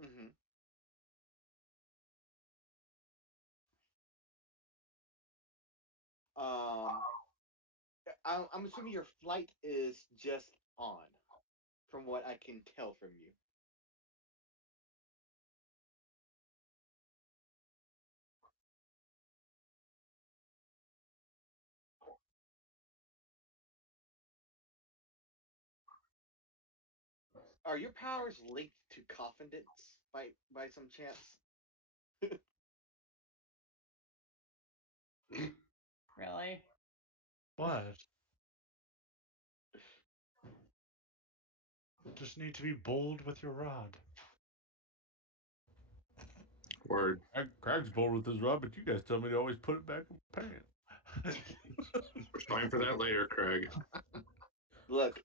Hmm. Um, I'm assuming your flight is just on, from what I can tell from you. Are your powers linked to confidence by some chance? Really? What? Just need to be bold with your rod. Word. Craig's bold with his rod, but you guys tell me to always put it back in my pants. Time for that later, Craig. Look,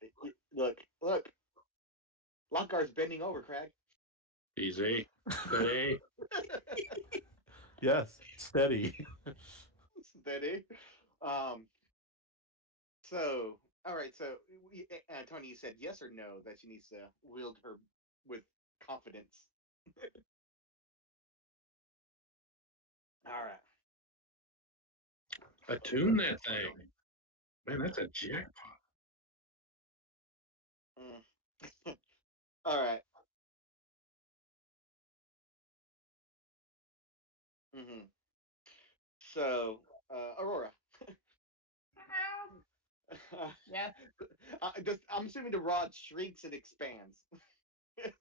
look. Lockguard's bending over, Craig. Easy. Steady. Yes, steady. Steady. Um. So, all right. So, Tony, you said yes or no that she needs to wield her with confidence. All right. Attune that thing. Man, that's a jackpot. Mm. All right. Mm-hmm. So, Aurora. Yes. I'm assuming the rod shrinks and expands.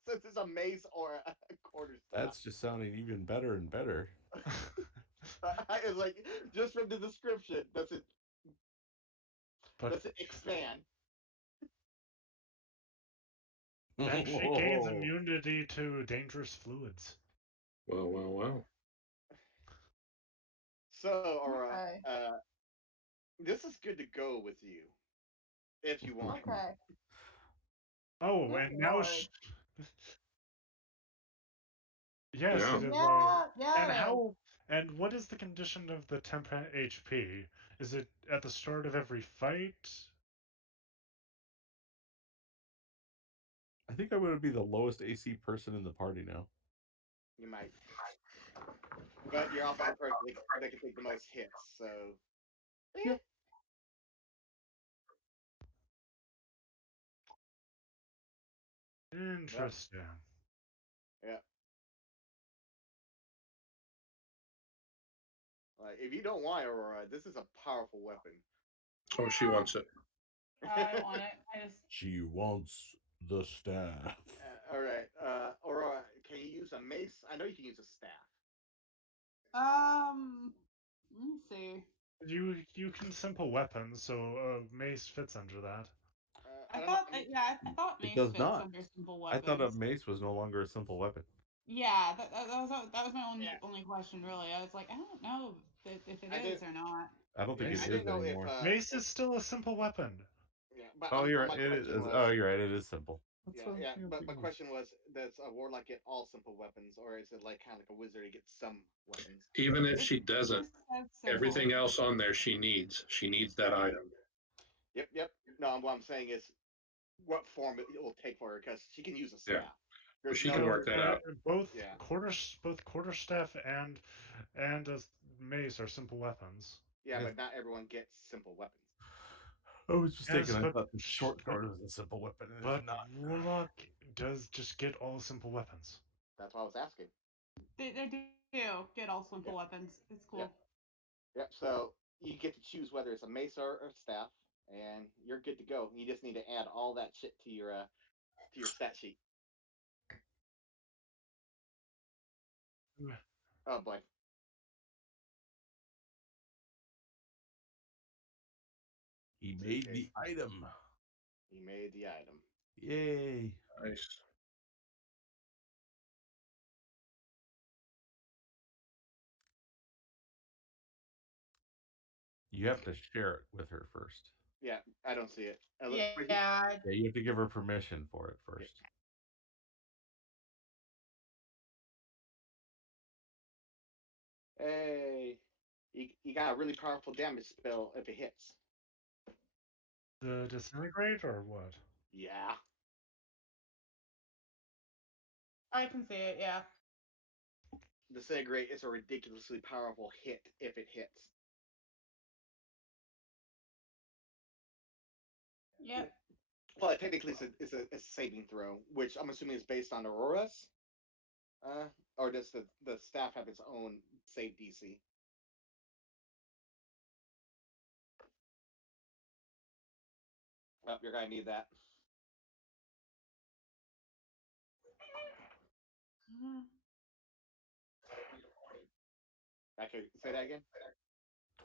Since it's a mace or a quarter staff. That's just sounding even better and better. It's like just from the description, does it But expand? and she gains immunity to dangerous fluids. Well. So, Aurora, Okay. this is good to go with you if you want. Okay. Oh, Good and now lord. yes, Yeah. it is. Yeah, And it is. how? And what is the condition of the temp HP? Is it at the start of every fight? I think I'm going to be the lowest AC person in the party now. You might, but you're also the person that can take the most hits. So, Yeah. Interesting. yeah. Like, if you don't want Aurora, this is a powerful weapon. Oh, she wants it. I don't want it. I just. She wants the staff. All right, Aurora, can you use a mace? I know you can use a staff. Let me see. You can simple weapons, so mace fits under that. I I don't know. thought that. Yeah, I thought It mace does fits not. under simple I thought a weapons. mace was no longer a simple weapon. Yeah, that was my only question really. I was like, I don't know if it I is did. or not. I don't think Yeah, it I is didn't know if. anymore. Mace is still a simple weapon. Yeah, but Oh, you're right. my It question is. was. Oh, you're right. It is simple. Yeah. But my question was, does a warlock get all simple weapons, or is it like kind of like a wizard who gets some weapons? Even if It she doesn't, just says simple. everything else on there she needs. She needs that item. Yep. No, what I'm saying is what form it will take for her, because she can use a staff. Yeah. There's She no, can work that out. Both Yeah. quarterstaff and a mace are simple weapons. Yeah, Yes. but not everyone gets simple weapons. I was just Yes, thinking. I but- thought the short sword was a simple weapon. and But it's not. warlock does just get all simple weapons. That's why I was asking. They do get all simple weapons. It's cool. Yep. So you get to choose whether it's a mace or a staff, and you're good to go. You just need to add all that shit to your stat sheet. Oh boy. He made Okay. the item. He made the item. Yay! Nice. You have to share it with her first. Yeah, I don't see it. Yeah. Yeah, you have to give her permission for it first. Hey, you got a really powerful damage spell if it hits. The disintegrate or what? Yeah. I can see it, yeah. Disintegrate is a ridiculously powerful hit if it hits. Yep. Well, technically, it's a saving throw, which I'm assuming is based on Aurora's. Or does the staff have its own save DC? Oh, you're gonna need that. I could say that again.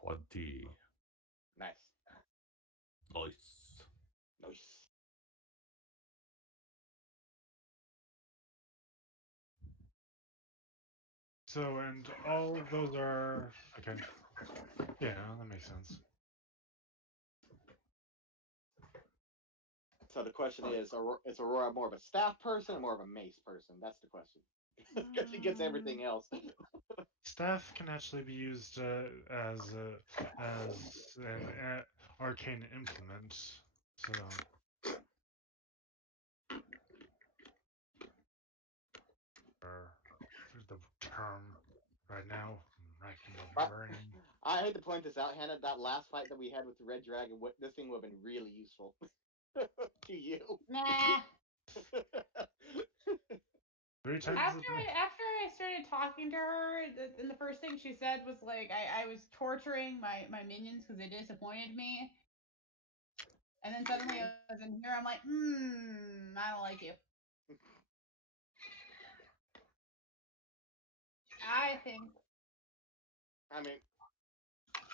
20. Nice. Nice. Nice. So, and all of those are okay. Yeah, that makes sense. So the question is Aurora more of a staff person or more of a mace person? That's the question. Because she gets everything else. Staff can actually be used as an arcane implement. So, or the term right now, racking my brain. I hate to point this out, Hannah. That last fight that we had with the Red Dragon, this thing would have been really useful to you. Nah. 3 times After a day. I started talking to her, and the first thing she said was like, I was torturing my minions because they disappointed me. And then suddenly I was in here, I'm like, I don't like you. I think I mean,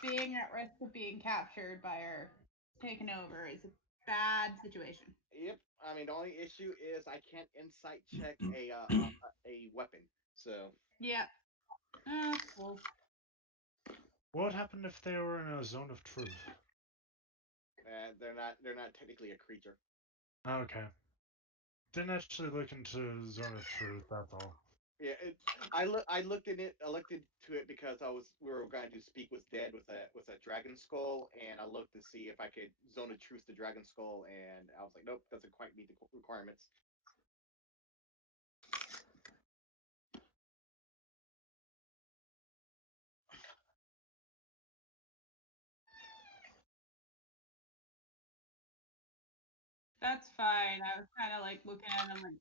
being at risk of being captured by her, taken over, is a bad situation. yep. I mean, the only issue is I can't insight check a weapon. So Yeah. Cool. What would happen if they were in a zone of truth? they're not technically a creature. Okay. Didn't actually look into zone of truth. That's all. Yeah, I looked into it because we were going to speak with dead with a dragon skull, and I looked to see if I could zone of truth the dragon skull, and I was like, nope, doesn't quite meet the requirements. That's fine. I was kind of like looking at him like,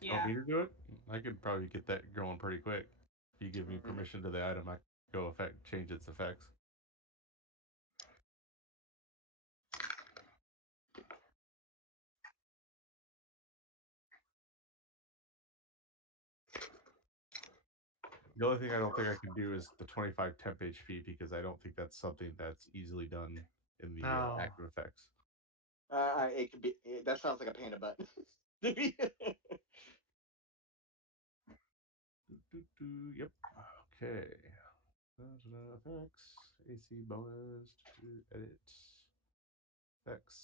You want yeah. me to do it? I could probably get that going pretty quick. If you give me permission to the item, I can go change its effects. The only thing I don't think I can do is the 25 temp HP because I don't think that's something that's easily done in the No. active effects. It could be. That sounds like a pain in the butt. Yep. Okay. Effects. AC bonus. Edit. Effects.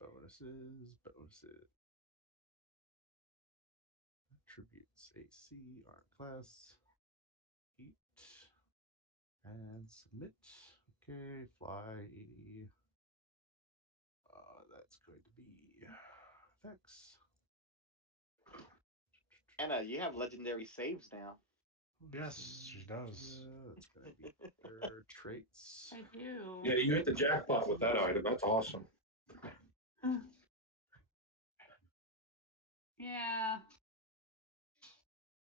Bonuses. Attributes. AC. Art class. Eat. And submit. Okay. Fly 80. That's going to be effects. Anna, you have legendary saves now. Yes, she does. That's going to be their traits. I do. Yeah, you hit the jackpot with that item. That's awesome. Yeah.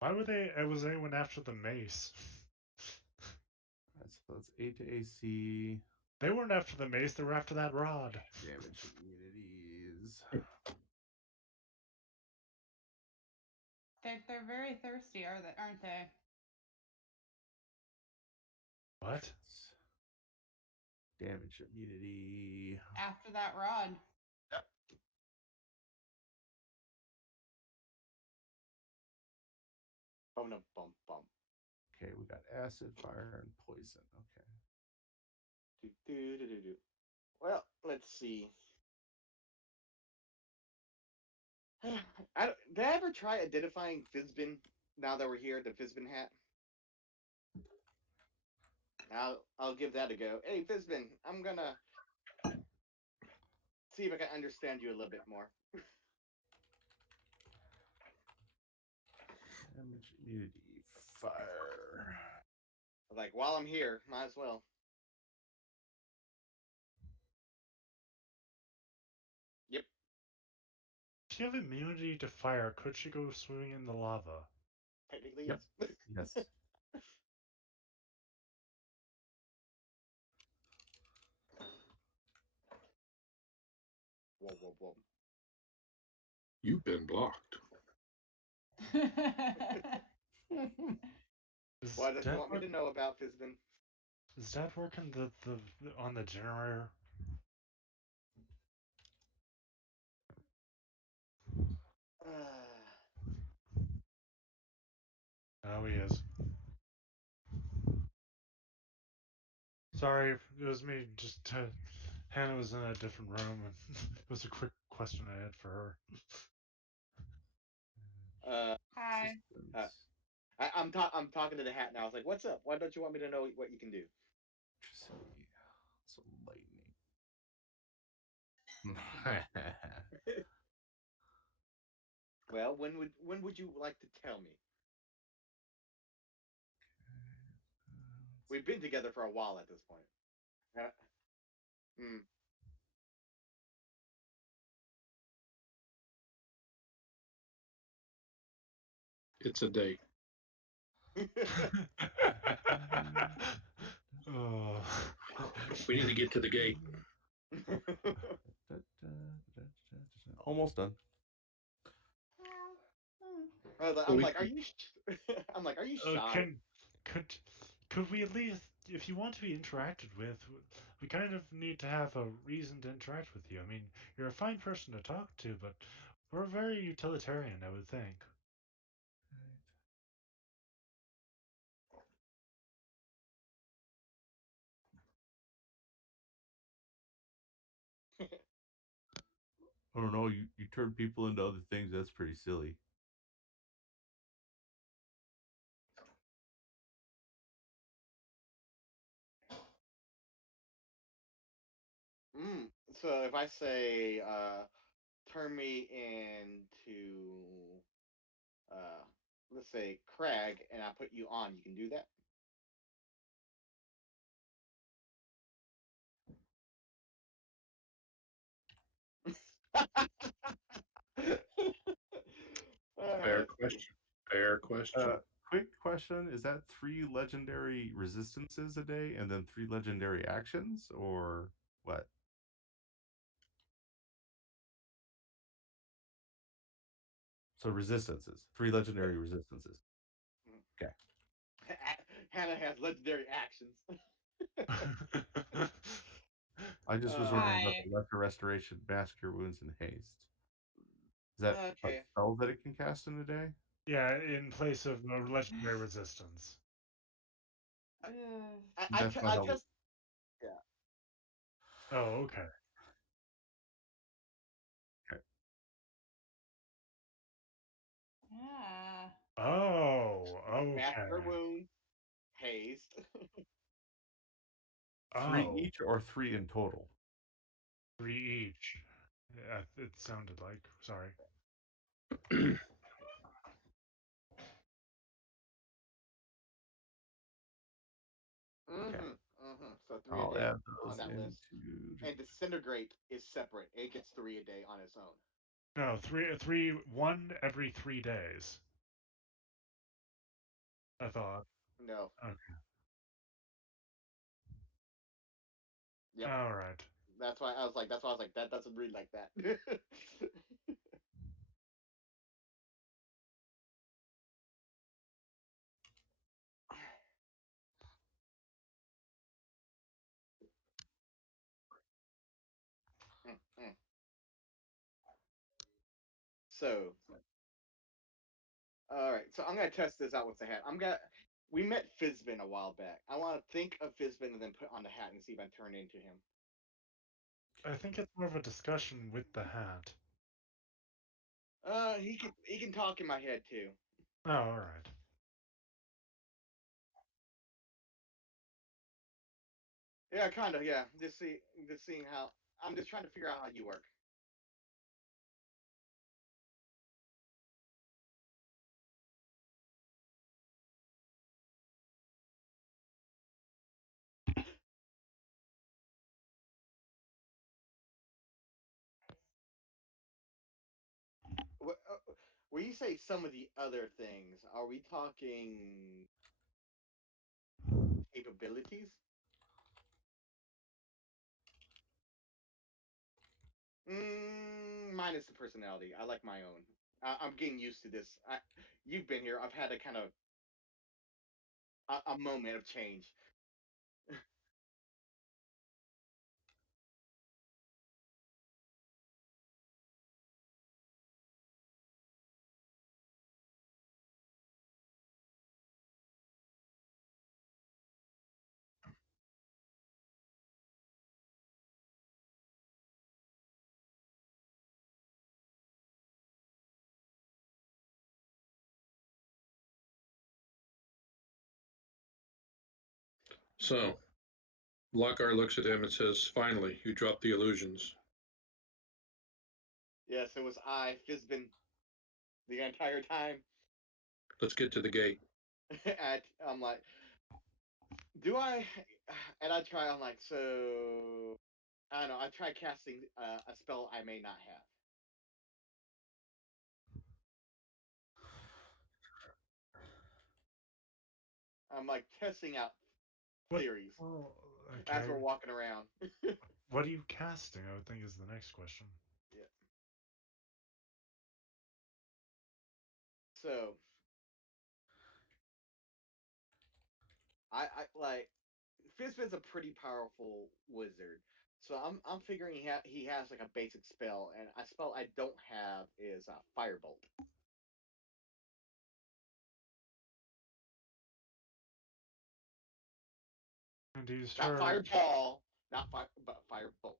Why were was anyone after the mace? So that's 8 to AC. They weren't after the mace, they were after that rod. Damage immunities. They're very thirsty, aren't they? What? Damage immunity. After that rod. Bum bum bum. Okay, we got acid, fire, and poison. Okay. Do. Well, let's see. Did I ever try identifying Fizbin now that we're here at the Fizbin hat? I'll give that a go. Hey Fizbin, I'm gonna see if I can understand you a little bit more. Damage, immunity, fire. Like while I'm here, might as well. Yep. If you have immunity to fire, could she go swimming in the lava? Technically, Yep. yes. Yes. Whoa, whoa, whoa. You've been blocked. Is What does you Dad want me work, to know about Fizbin? is Dad working on the generator? Oh, he is. Sorry, it was me. Hannah was in a different room, and it was a quick question I had for her. Hi. Resistance. I'm talking to the hat now. I was like, "What's up? Why don't you want me to know what you can do?" Electricity. Some lightning. Well, when would you like to tell me? We've been together for a while at this point. Hmm. It's a date. Oh. We need to get to the gate. Almost done. I'm like, are you? I'm like, are you shy? Could we at least, if you want to be interacted with, we kind of need to have a reason to interact with you. I mean, you're a fine person to talk to, but we're very utilitarian, I would think. I don't know. You turn people into other things. That's pretty silly. So if I say, turn me into, uh, let's say Crag, and I put you on, you can do that. Fair question. Fair question. Quick question: is that 3 legendary resistances a day, and then 3 legendary actions, or what? So resistances, 3 legendary resistances. Okay. Hannah has legendary actions. I just was wondering about Hi. the lesser restoration, mask your wounds, and haste. Is that like Okay. spells that it can cast in a day? Yeah, in place of no legendary resistance. That's my I helmet. just, yeah. Oh, okay. Okay. Yeah. Oh, Master okay. wound, haste. 3 Oh, each or 3 in total? 3 each. Yeah, it sounded like. Sorry. Okay. So 3 a I'll day add on those that list. into. And disintegrate is separate. It gets 3 a day on its own. No, one every 3 days. I thought. No. Okay. Yep. All right. That's why I was like. That's why I was like. That doesn't read like that. Mm. So, All right, so I'm gonna test this out with the hat. We met Fizbin a while back. I want to think of Fizbin and then put on the hat and see if I turn into him. I think it's more of a discussion with the hat. He can talk in my head too. Oh, all right. Yeah, kind of. Yeah, just seeing how. I'm just trying to figure out how you work. When you say some of the other things, are we talking capabilities? Minus the personality. I like my own. I'm getting used to this. You've been here. I've had a kind of a moment of change. So Lockhart looks at him and says, "Finally, you dropped the illusions. Yes, it was I, Fizbin, the entire time. Let's get to the gate." I'm like, do I? And I try. I'm like, so I don't know. I try casting a spell I may not have. I'm like testing out What? theories Well, as okay. we're walking around. What are you casting? I would think is the next question. Yeah. So I like Fizbin's a pretty powerful wizard. So I'm figuring he has like a basic spell, and a spell I don't have is Firebolt. And do you Not start? Fireball, not fire, but Firebolt.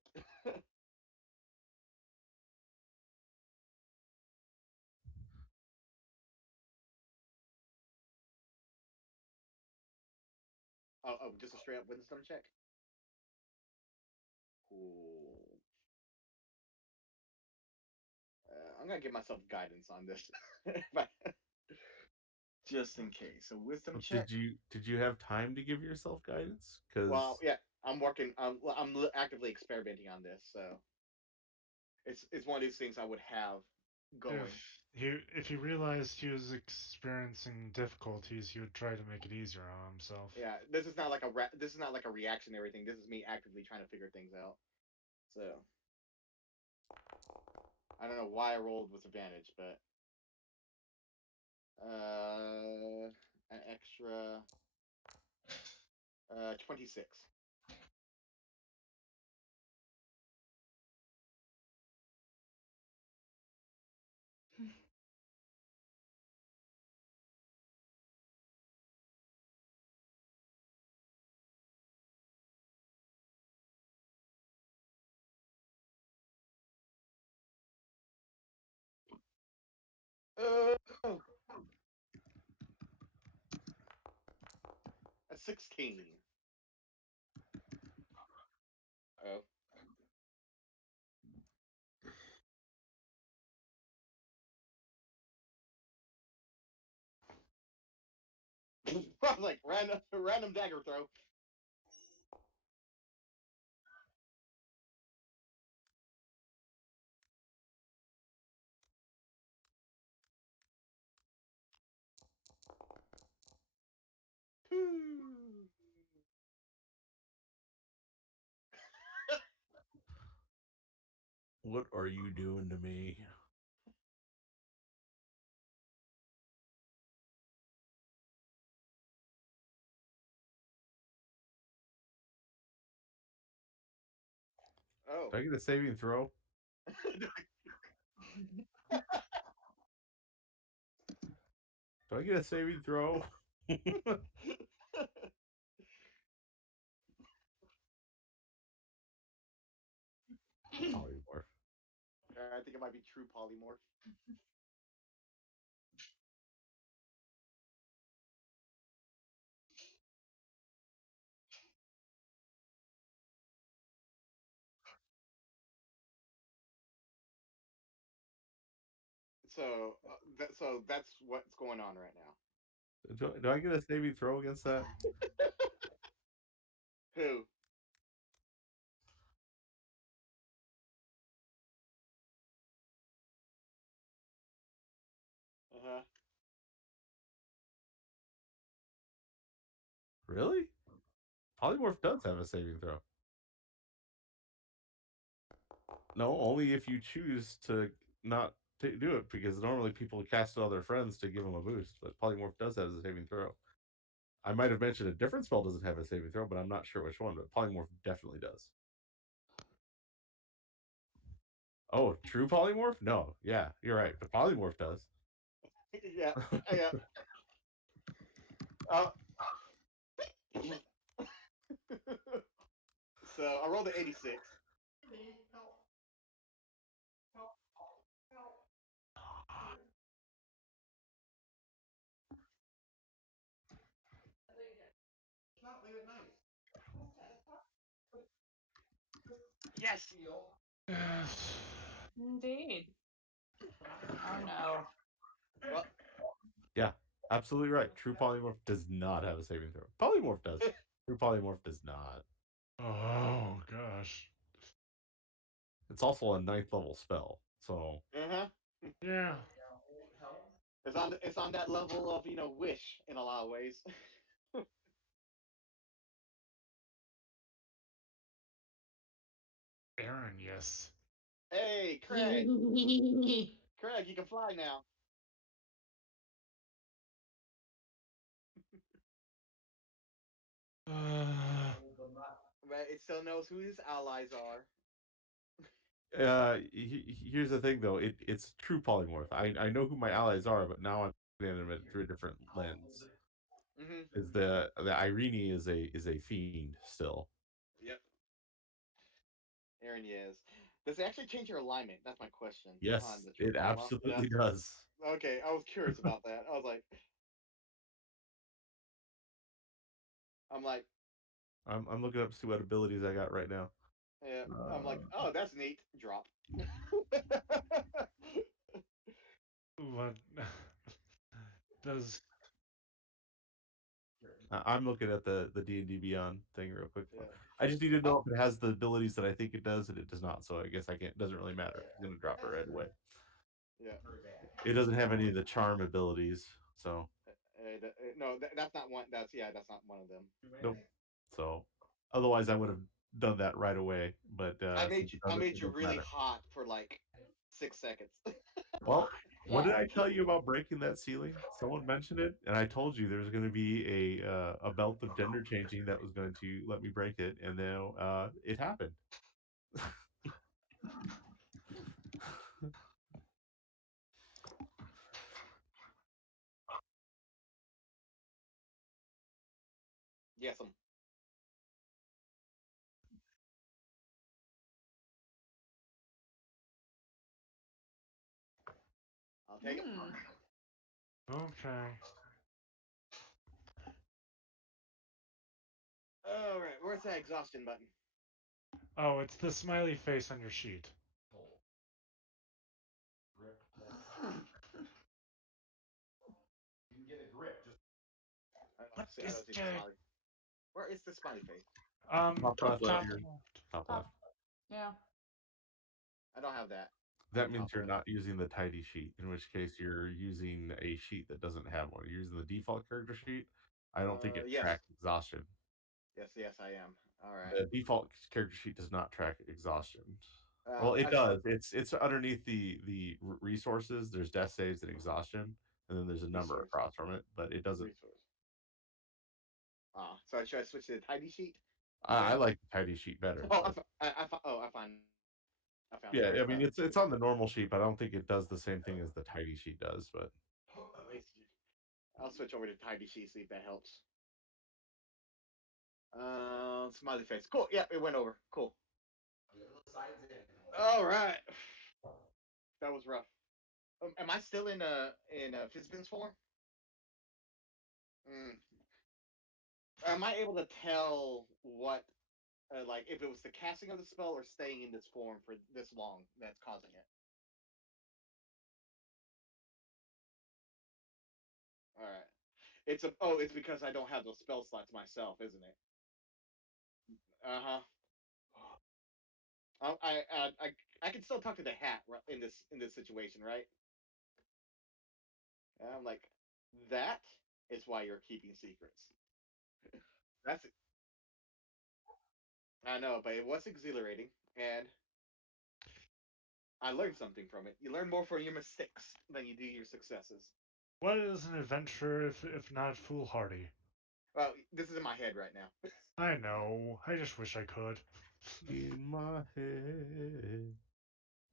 Just a straight up wisdom check. Cool. I'm gonna give myself guidance on this, just in case. A wisdom check. Did you have time to give yourself guidance? Because Well, yeah, I'm working. I'm actively experimenting on this, so it's one of these things I would have going. If he realized he was experiencing difficulties, he would try to make it easier on himself. Yeah, this is not like a reactionary thing. This is me actively trying to figure things out. So I don't know why I rolled with advantage, but an extra 26. Oh, a 16. Oh. I was like random dagger throw. what are you doing to me? Oh. Do I get a saving throw? Do I get a saving throw? Polymorph. I think it might be true polymorph. So, so that's what's going on right now. Do I get a saving throw against that? Who? Uh-huh. Really? Polymorph does have a saving throw. No, only if you choose to not do it, because normally people cast it on their friends to give them a boost, but Polymorph does have a saving throw. I might have mentioned a different spell doesn't have a saving throw, but I'm not sure which one, but Polymorph definitely does. Oh, true Polymorph? No, yeah, you're right, but Polymorph does. Yeah, yeah. Uh, so I rolled an 86. Yes. Yes. Indeed. Oh no. Well, Yeah, absolutely right. True Polymorph does not have a saving throw. Polymorph does. True Polymorph does not. Oh gosh. It's also a 9th level spell, so uh-huh. Yeah. It's on that level of wish in a lot of ways. Aaron, yes. Hey, Craig. Craig, you can fly now. But it still knows who his allies are. here's the thing though, it's true polymorph. I know who my allies are, but now I'm looking at them through a different lens. Mm-hmm. Is the Irene is a fiend still? Yep. Aaron, yes. Does it actually change your alignment? That's my question on Yes, the true it polymorph. absolutely does. Okay, I was curious about that. I'm like, I'm looking up to see what abilities I got right now. yeah. I'm like, oh, that's neat. Drop. What does I'm looking at the D&D Beyond thing real quick. Yeah. I just need to know if it has the abilities that I think it does, and it does not. So I guess I can't. It doesn't really matter. I'm gonna drop it right away. Yeah. It doesn't have any of the charm abilities, so No, that's not one. That's not one of them. nope. So otherwise, I would have done that right away. But since I made it you doesn't really matter. hot for like 6 seconds. Well, what did Yeah. I tell you about breaking that ceiling? Someone mentioned it, and I told you there's going to be a belt of gender changing that was going to let me break it, and now it happened. Yes, I'll take it. okay? All right, where's that exhaustion button? Oh, it's the smiley face on your sheet. What I is don't see the good? smiley. Where is the smiley face? Top Top left, left. Aaron. Top Top. left. Yeah. I don't have that. That means Top you're left. not using the tidy sheet, in which case you're using a sheet that doesn't have one. You're using the default character sheet. I don't think it Yes. tracks exhaustion. Yes, I am. All right. The default character sheet does not track exhaustion. Well, it I does. It's underneath the resources. There's death saves and exhaustion, and then there's a number Resource. across from it, but it doesn't. Resource. So should I switch to the tidy sheet? I like the tidy sheet better. Oh, but- I found yeah, it. I mean it's on the normal sheet, but I don't think it does the same thing as the tidy sheet does. But I'll switch over to Tidy Sheet, see if that helps. Smiley face. Cool. Yeah, it went over. Cool. All right. That was rough. Am I still in Fizbin's form? Am I able to tell what, like, if it was the casting of the spell or staying in this form for this long that's causing it? All right. It's because I don't have those spell slots myself, isn't it? Uh-huh. I can still talk to the hat in this situation, right? And I'm like, that is why you're keeping secrets. That's it. I know, but it was exhilarating, and I learned something from it. You learn more from your mistakes than you do your successes. What is an adventure if not foolhardy? Well, this is in my head right now. I know. I just wish I could. In my head.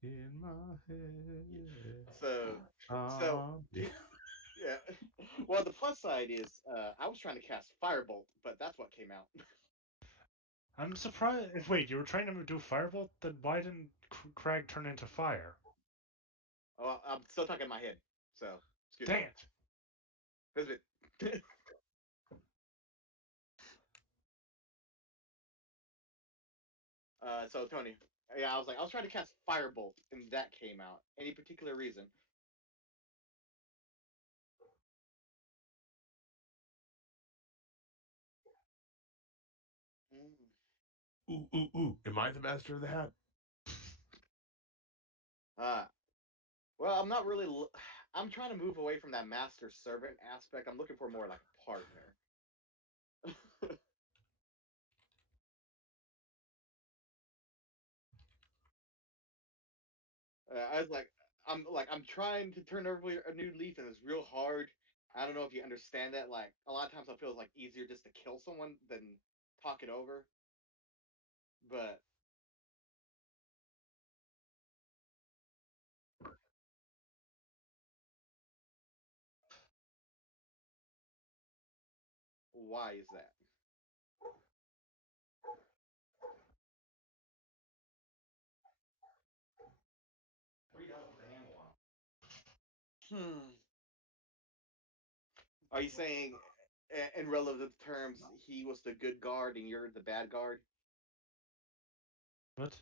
In my head. So Yeah. yeah. Well, the plus side is I was trying to cast Firebolt, but that's what came out. I'm surprised. Wait, you were trying to do firebolt? Then why didn't Crag turn into fire? Oh, I'm still talking in my head, so excuse Dang me. it! Visit. So Tony, yeah, I was trying to cast Firebolt, and that came out. Any particular reason? Ooh, ooh, ooh. Am I the master of the hat? Uh, well, I'm not really. I'm trying to move away from that master servant aspect. I'm looking for more like a partner. I was I'm trying to turn over a new leaf, and it's real hard. I don't know if you understand that. Like a lot of times, I feel it's like easier just to kill someone than talk it over. But why is that? Hmm. Are you saying, in relative terms, he was the good guard and you're the bad guard? What?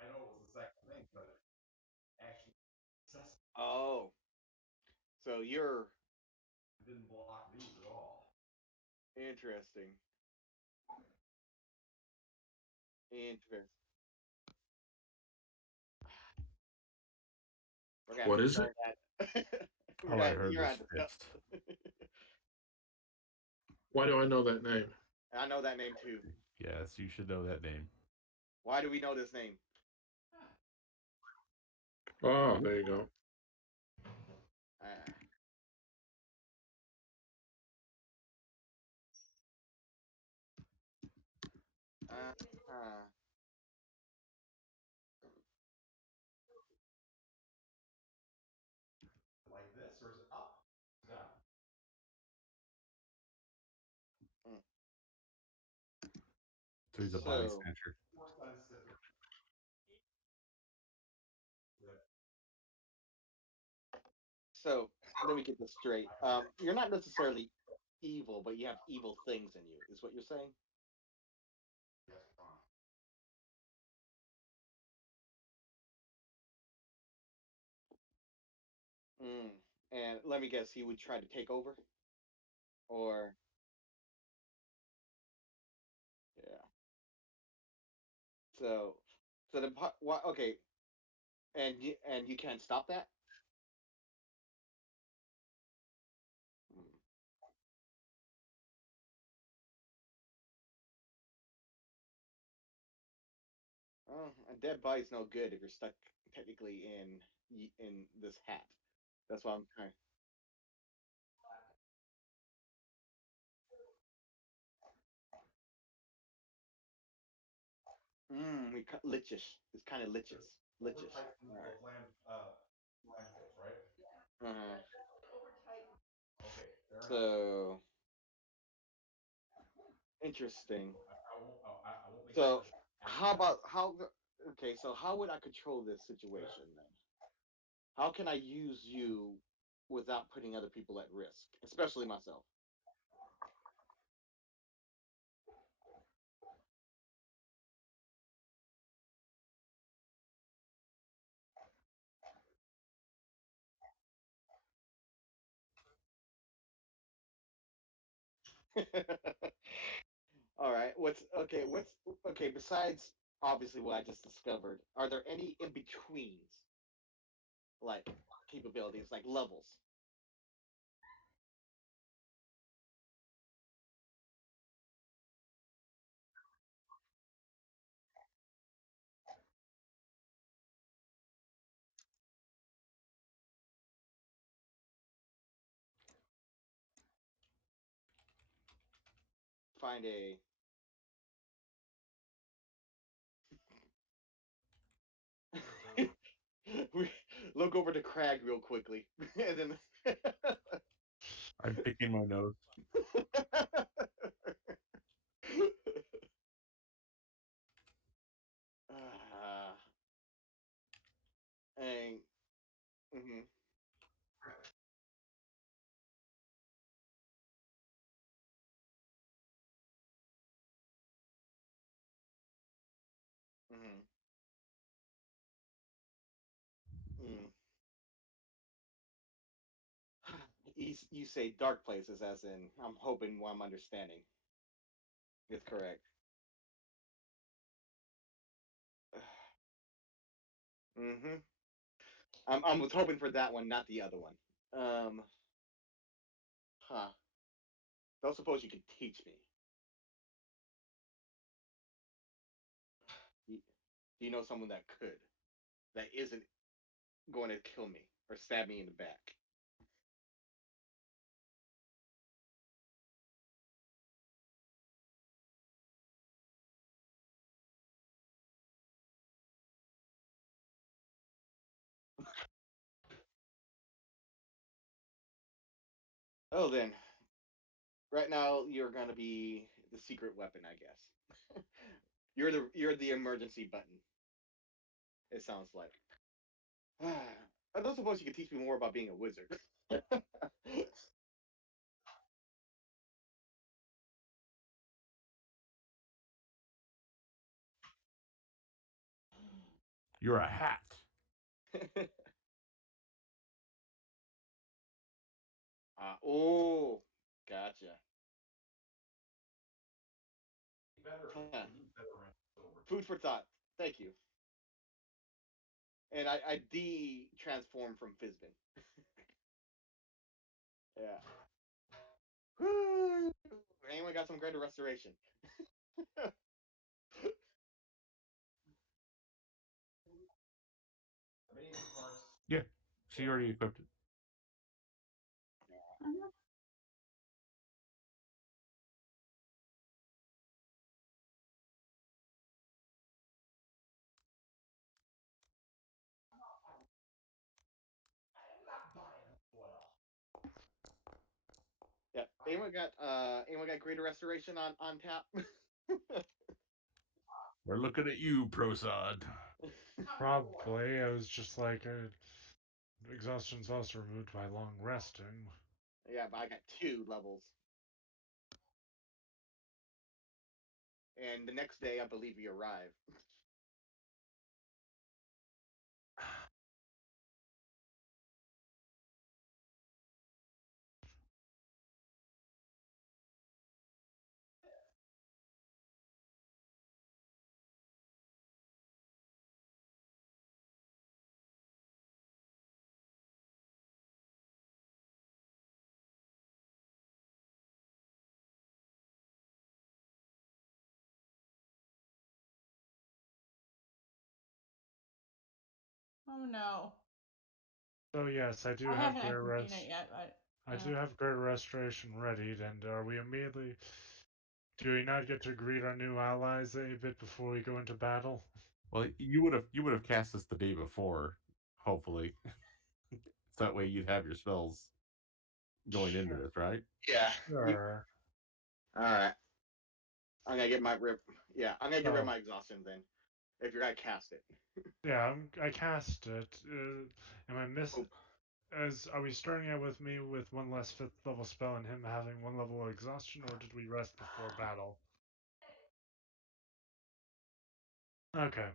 I know it was the second thing, but actually, Oh, so you're didn't block these at all. interesting. Interesting. We're gonna have What to is it? spell that. All I heard You're was gonna have to fist. Why do I know that name? I know that name too. Yes, you should know that name. Why do we know this name? Oh, there you go. Uh, uh, Like this, or is it up? Down. mm. So he's a body So, snatcher. so let me get this straight. You're not necessarily evil, but you have evil things in you. Is what you're saying? Mm. And let me guess, he would try to take over, or yeah. So, so the what? Okay, and you can't stop that. Hmm. Oh, a dead body's no good if you're stuck technically in this hat. That's why I'm trying. We cut lichish. It's kind of lichish. Lichish. Uh-huh. So interesting. So how about how? Okay, so how would I control this situation then? How can I use you without putting other people at risk, especially myself? All right. What's okay? What's okay? Besides obviously what I just discovered, are there any in betweens like capabilities, like levels? Find a. we look over to Crag real quickly, and then. I'm picking my nose. uh, and mhm, mhm, mm. You say dark places, as in I'm hoping what I'm understanding is correct. hmm I was hoping for that one, not the other one. Um, huh. Don't suppose you could teach me. Do you know someone that could, that isn't going to kill me or stab me in the back? Oh, then. Right now, you're gonna be the secret weapon, I guess. You're the emergency button. It sounds like. I don't suppose you could teach me more about being a wizard. You're a hat. Oh, gotcha. Huh. Food for thought. Thank you. And I de transform from Fizbin. Yeah. Woo! Anyone got some greater restoration? Yeah, she already equipped it. Mhm. Yeah. Anyone got greater restoration on tap? We're looking at you, Prosod. Probably. I was just like, exhaustion's also removed by long resting. Yeah, but I got 2 levels. And the next day, I believe we arrive. Oh no. So yes, I do I have haven't great actually seen rest. it yet, but I do have great restoration readied, and are we immediately Do we not get to greet our new allies a bit before we go into battle? Well, you would have cast this the day before, hopefully. So that way you'd have your spells going into this, right? Yeah. Sure. All right. I'm gonna get my rip. Yeah, I'm gonna get rid of Oh. my exhaustion then. If you're gonna cast it. Yeah, I cast it. Am I miss? Oh. Are we starting out with me with one less 5th level spell and him having 1 level of exhaustion, or did we rest before battle? Okay.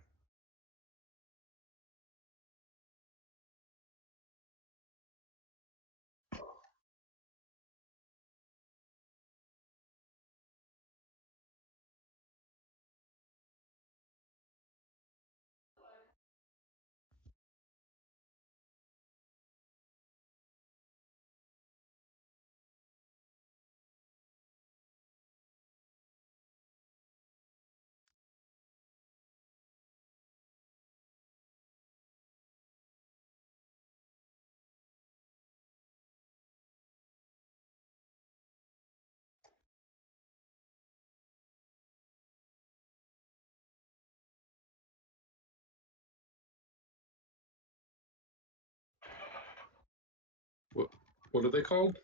What are they called?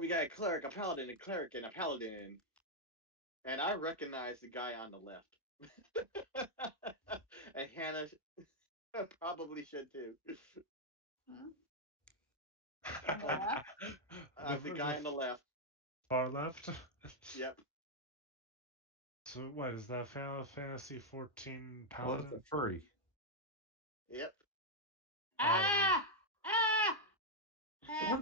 We got a cleric, a paladin, a cleric, and a paladin. And I recognize the guy on the left. And Hannah probably should too. The guy on the left. Far left? Yep. So what is that? Final Fantasy 14 Well, Paladin? it's a furry. Yep. Ah! Ah! What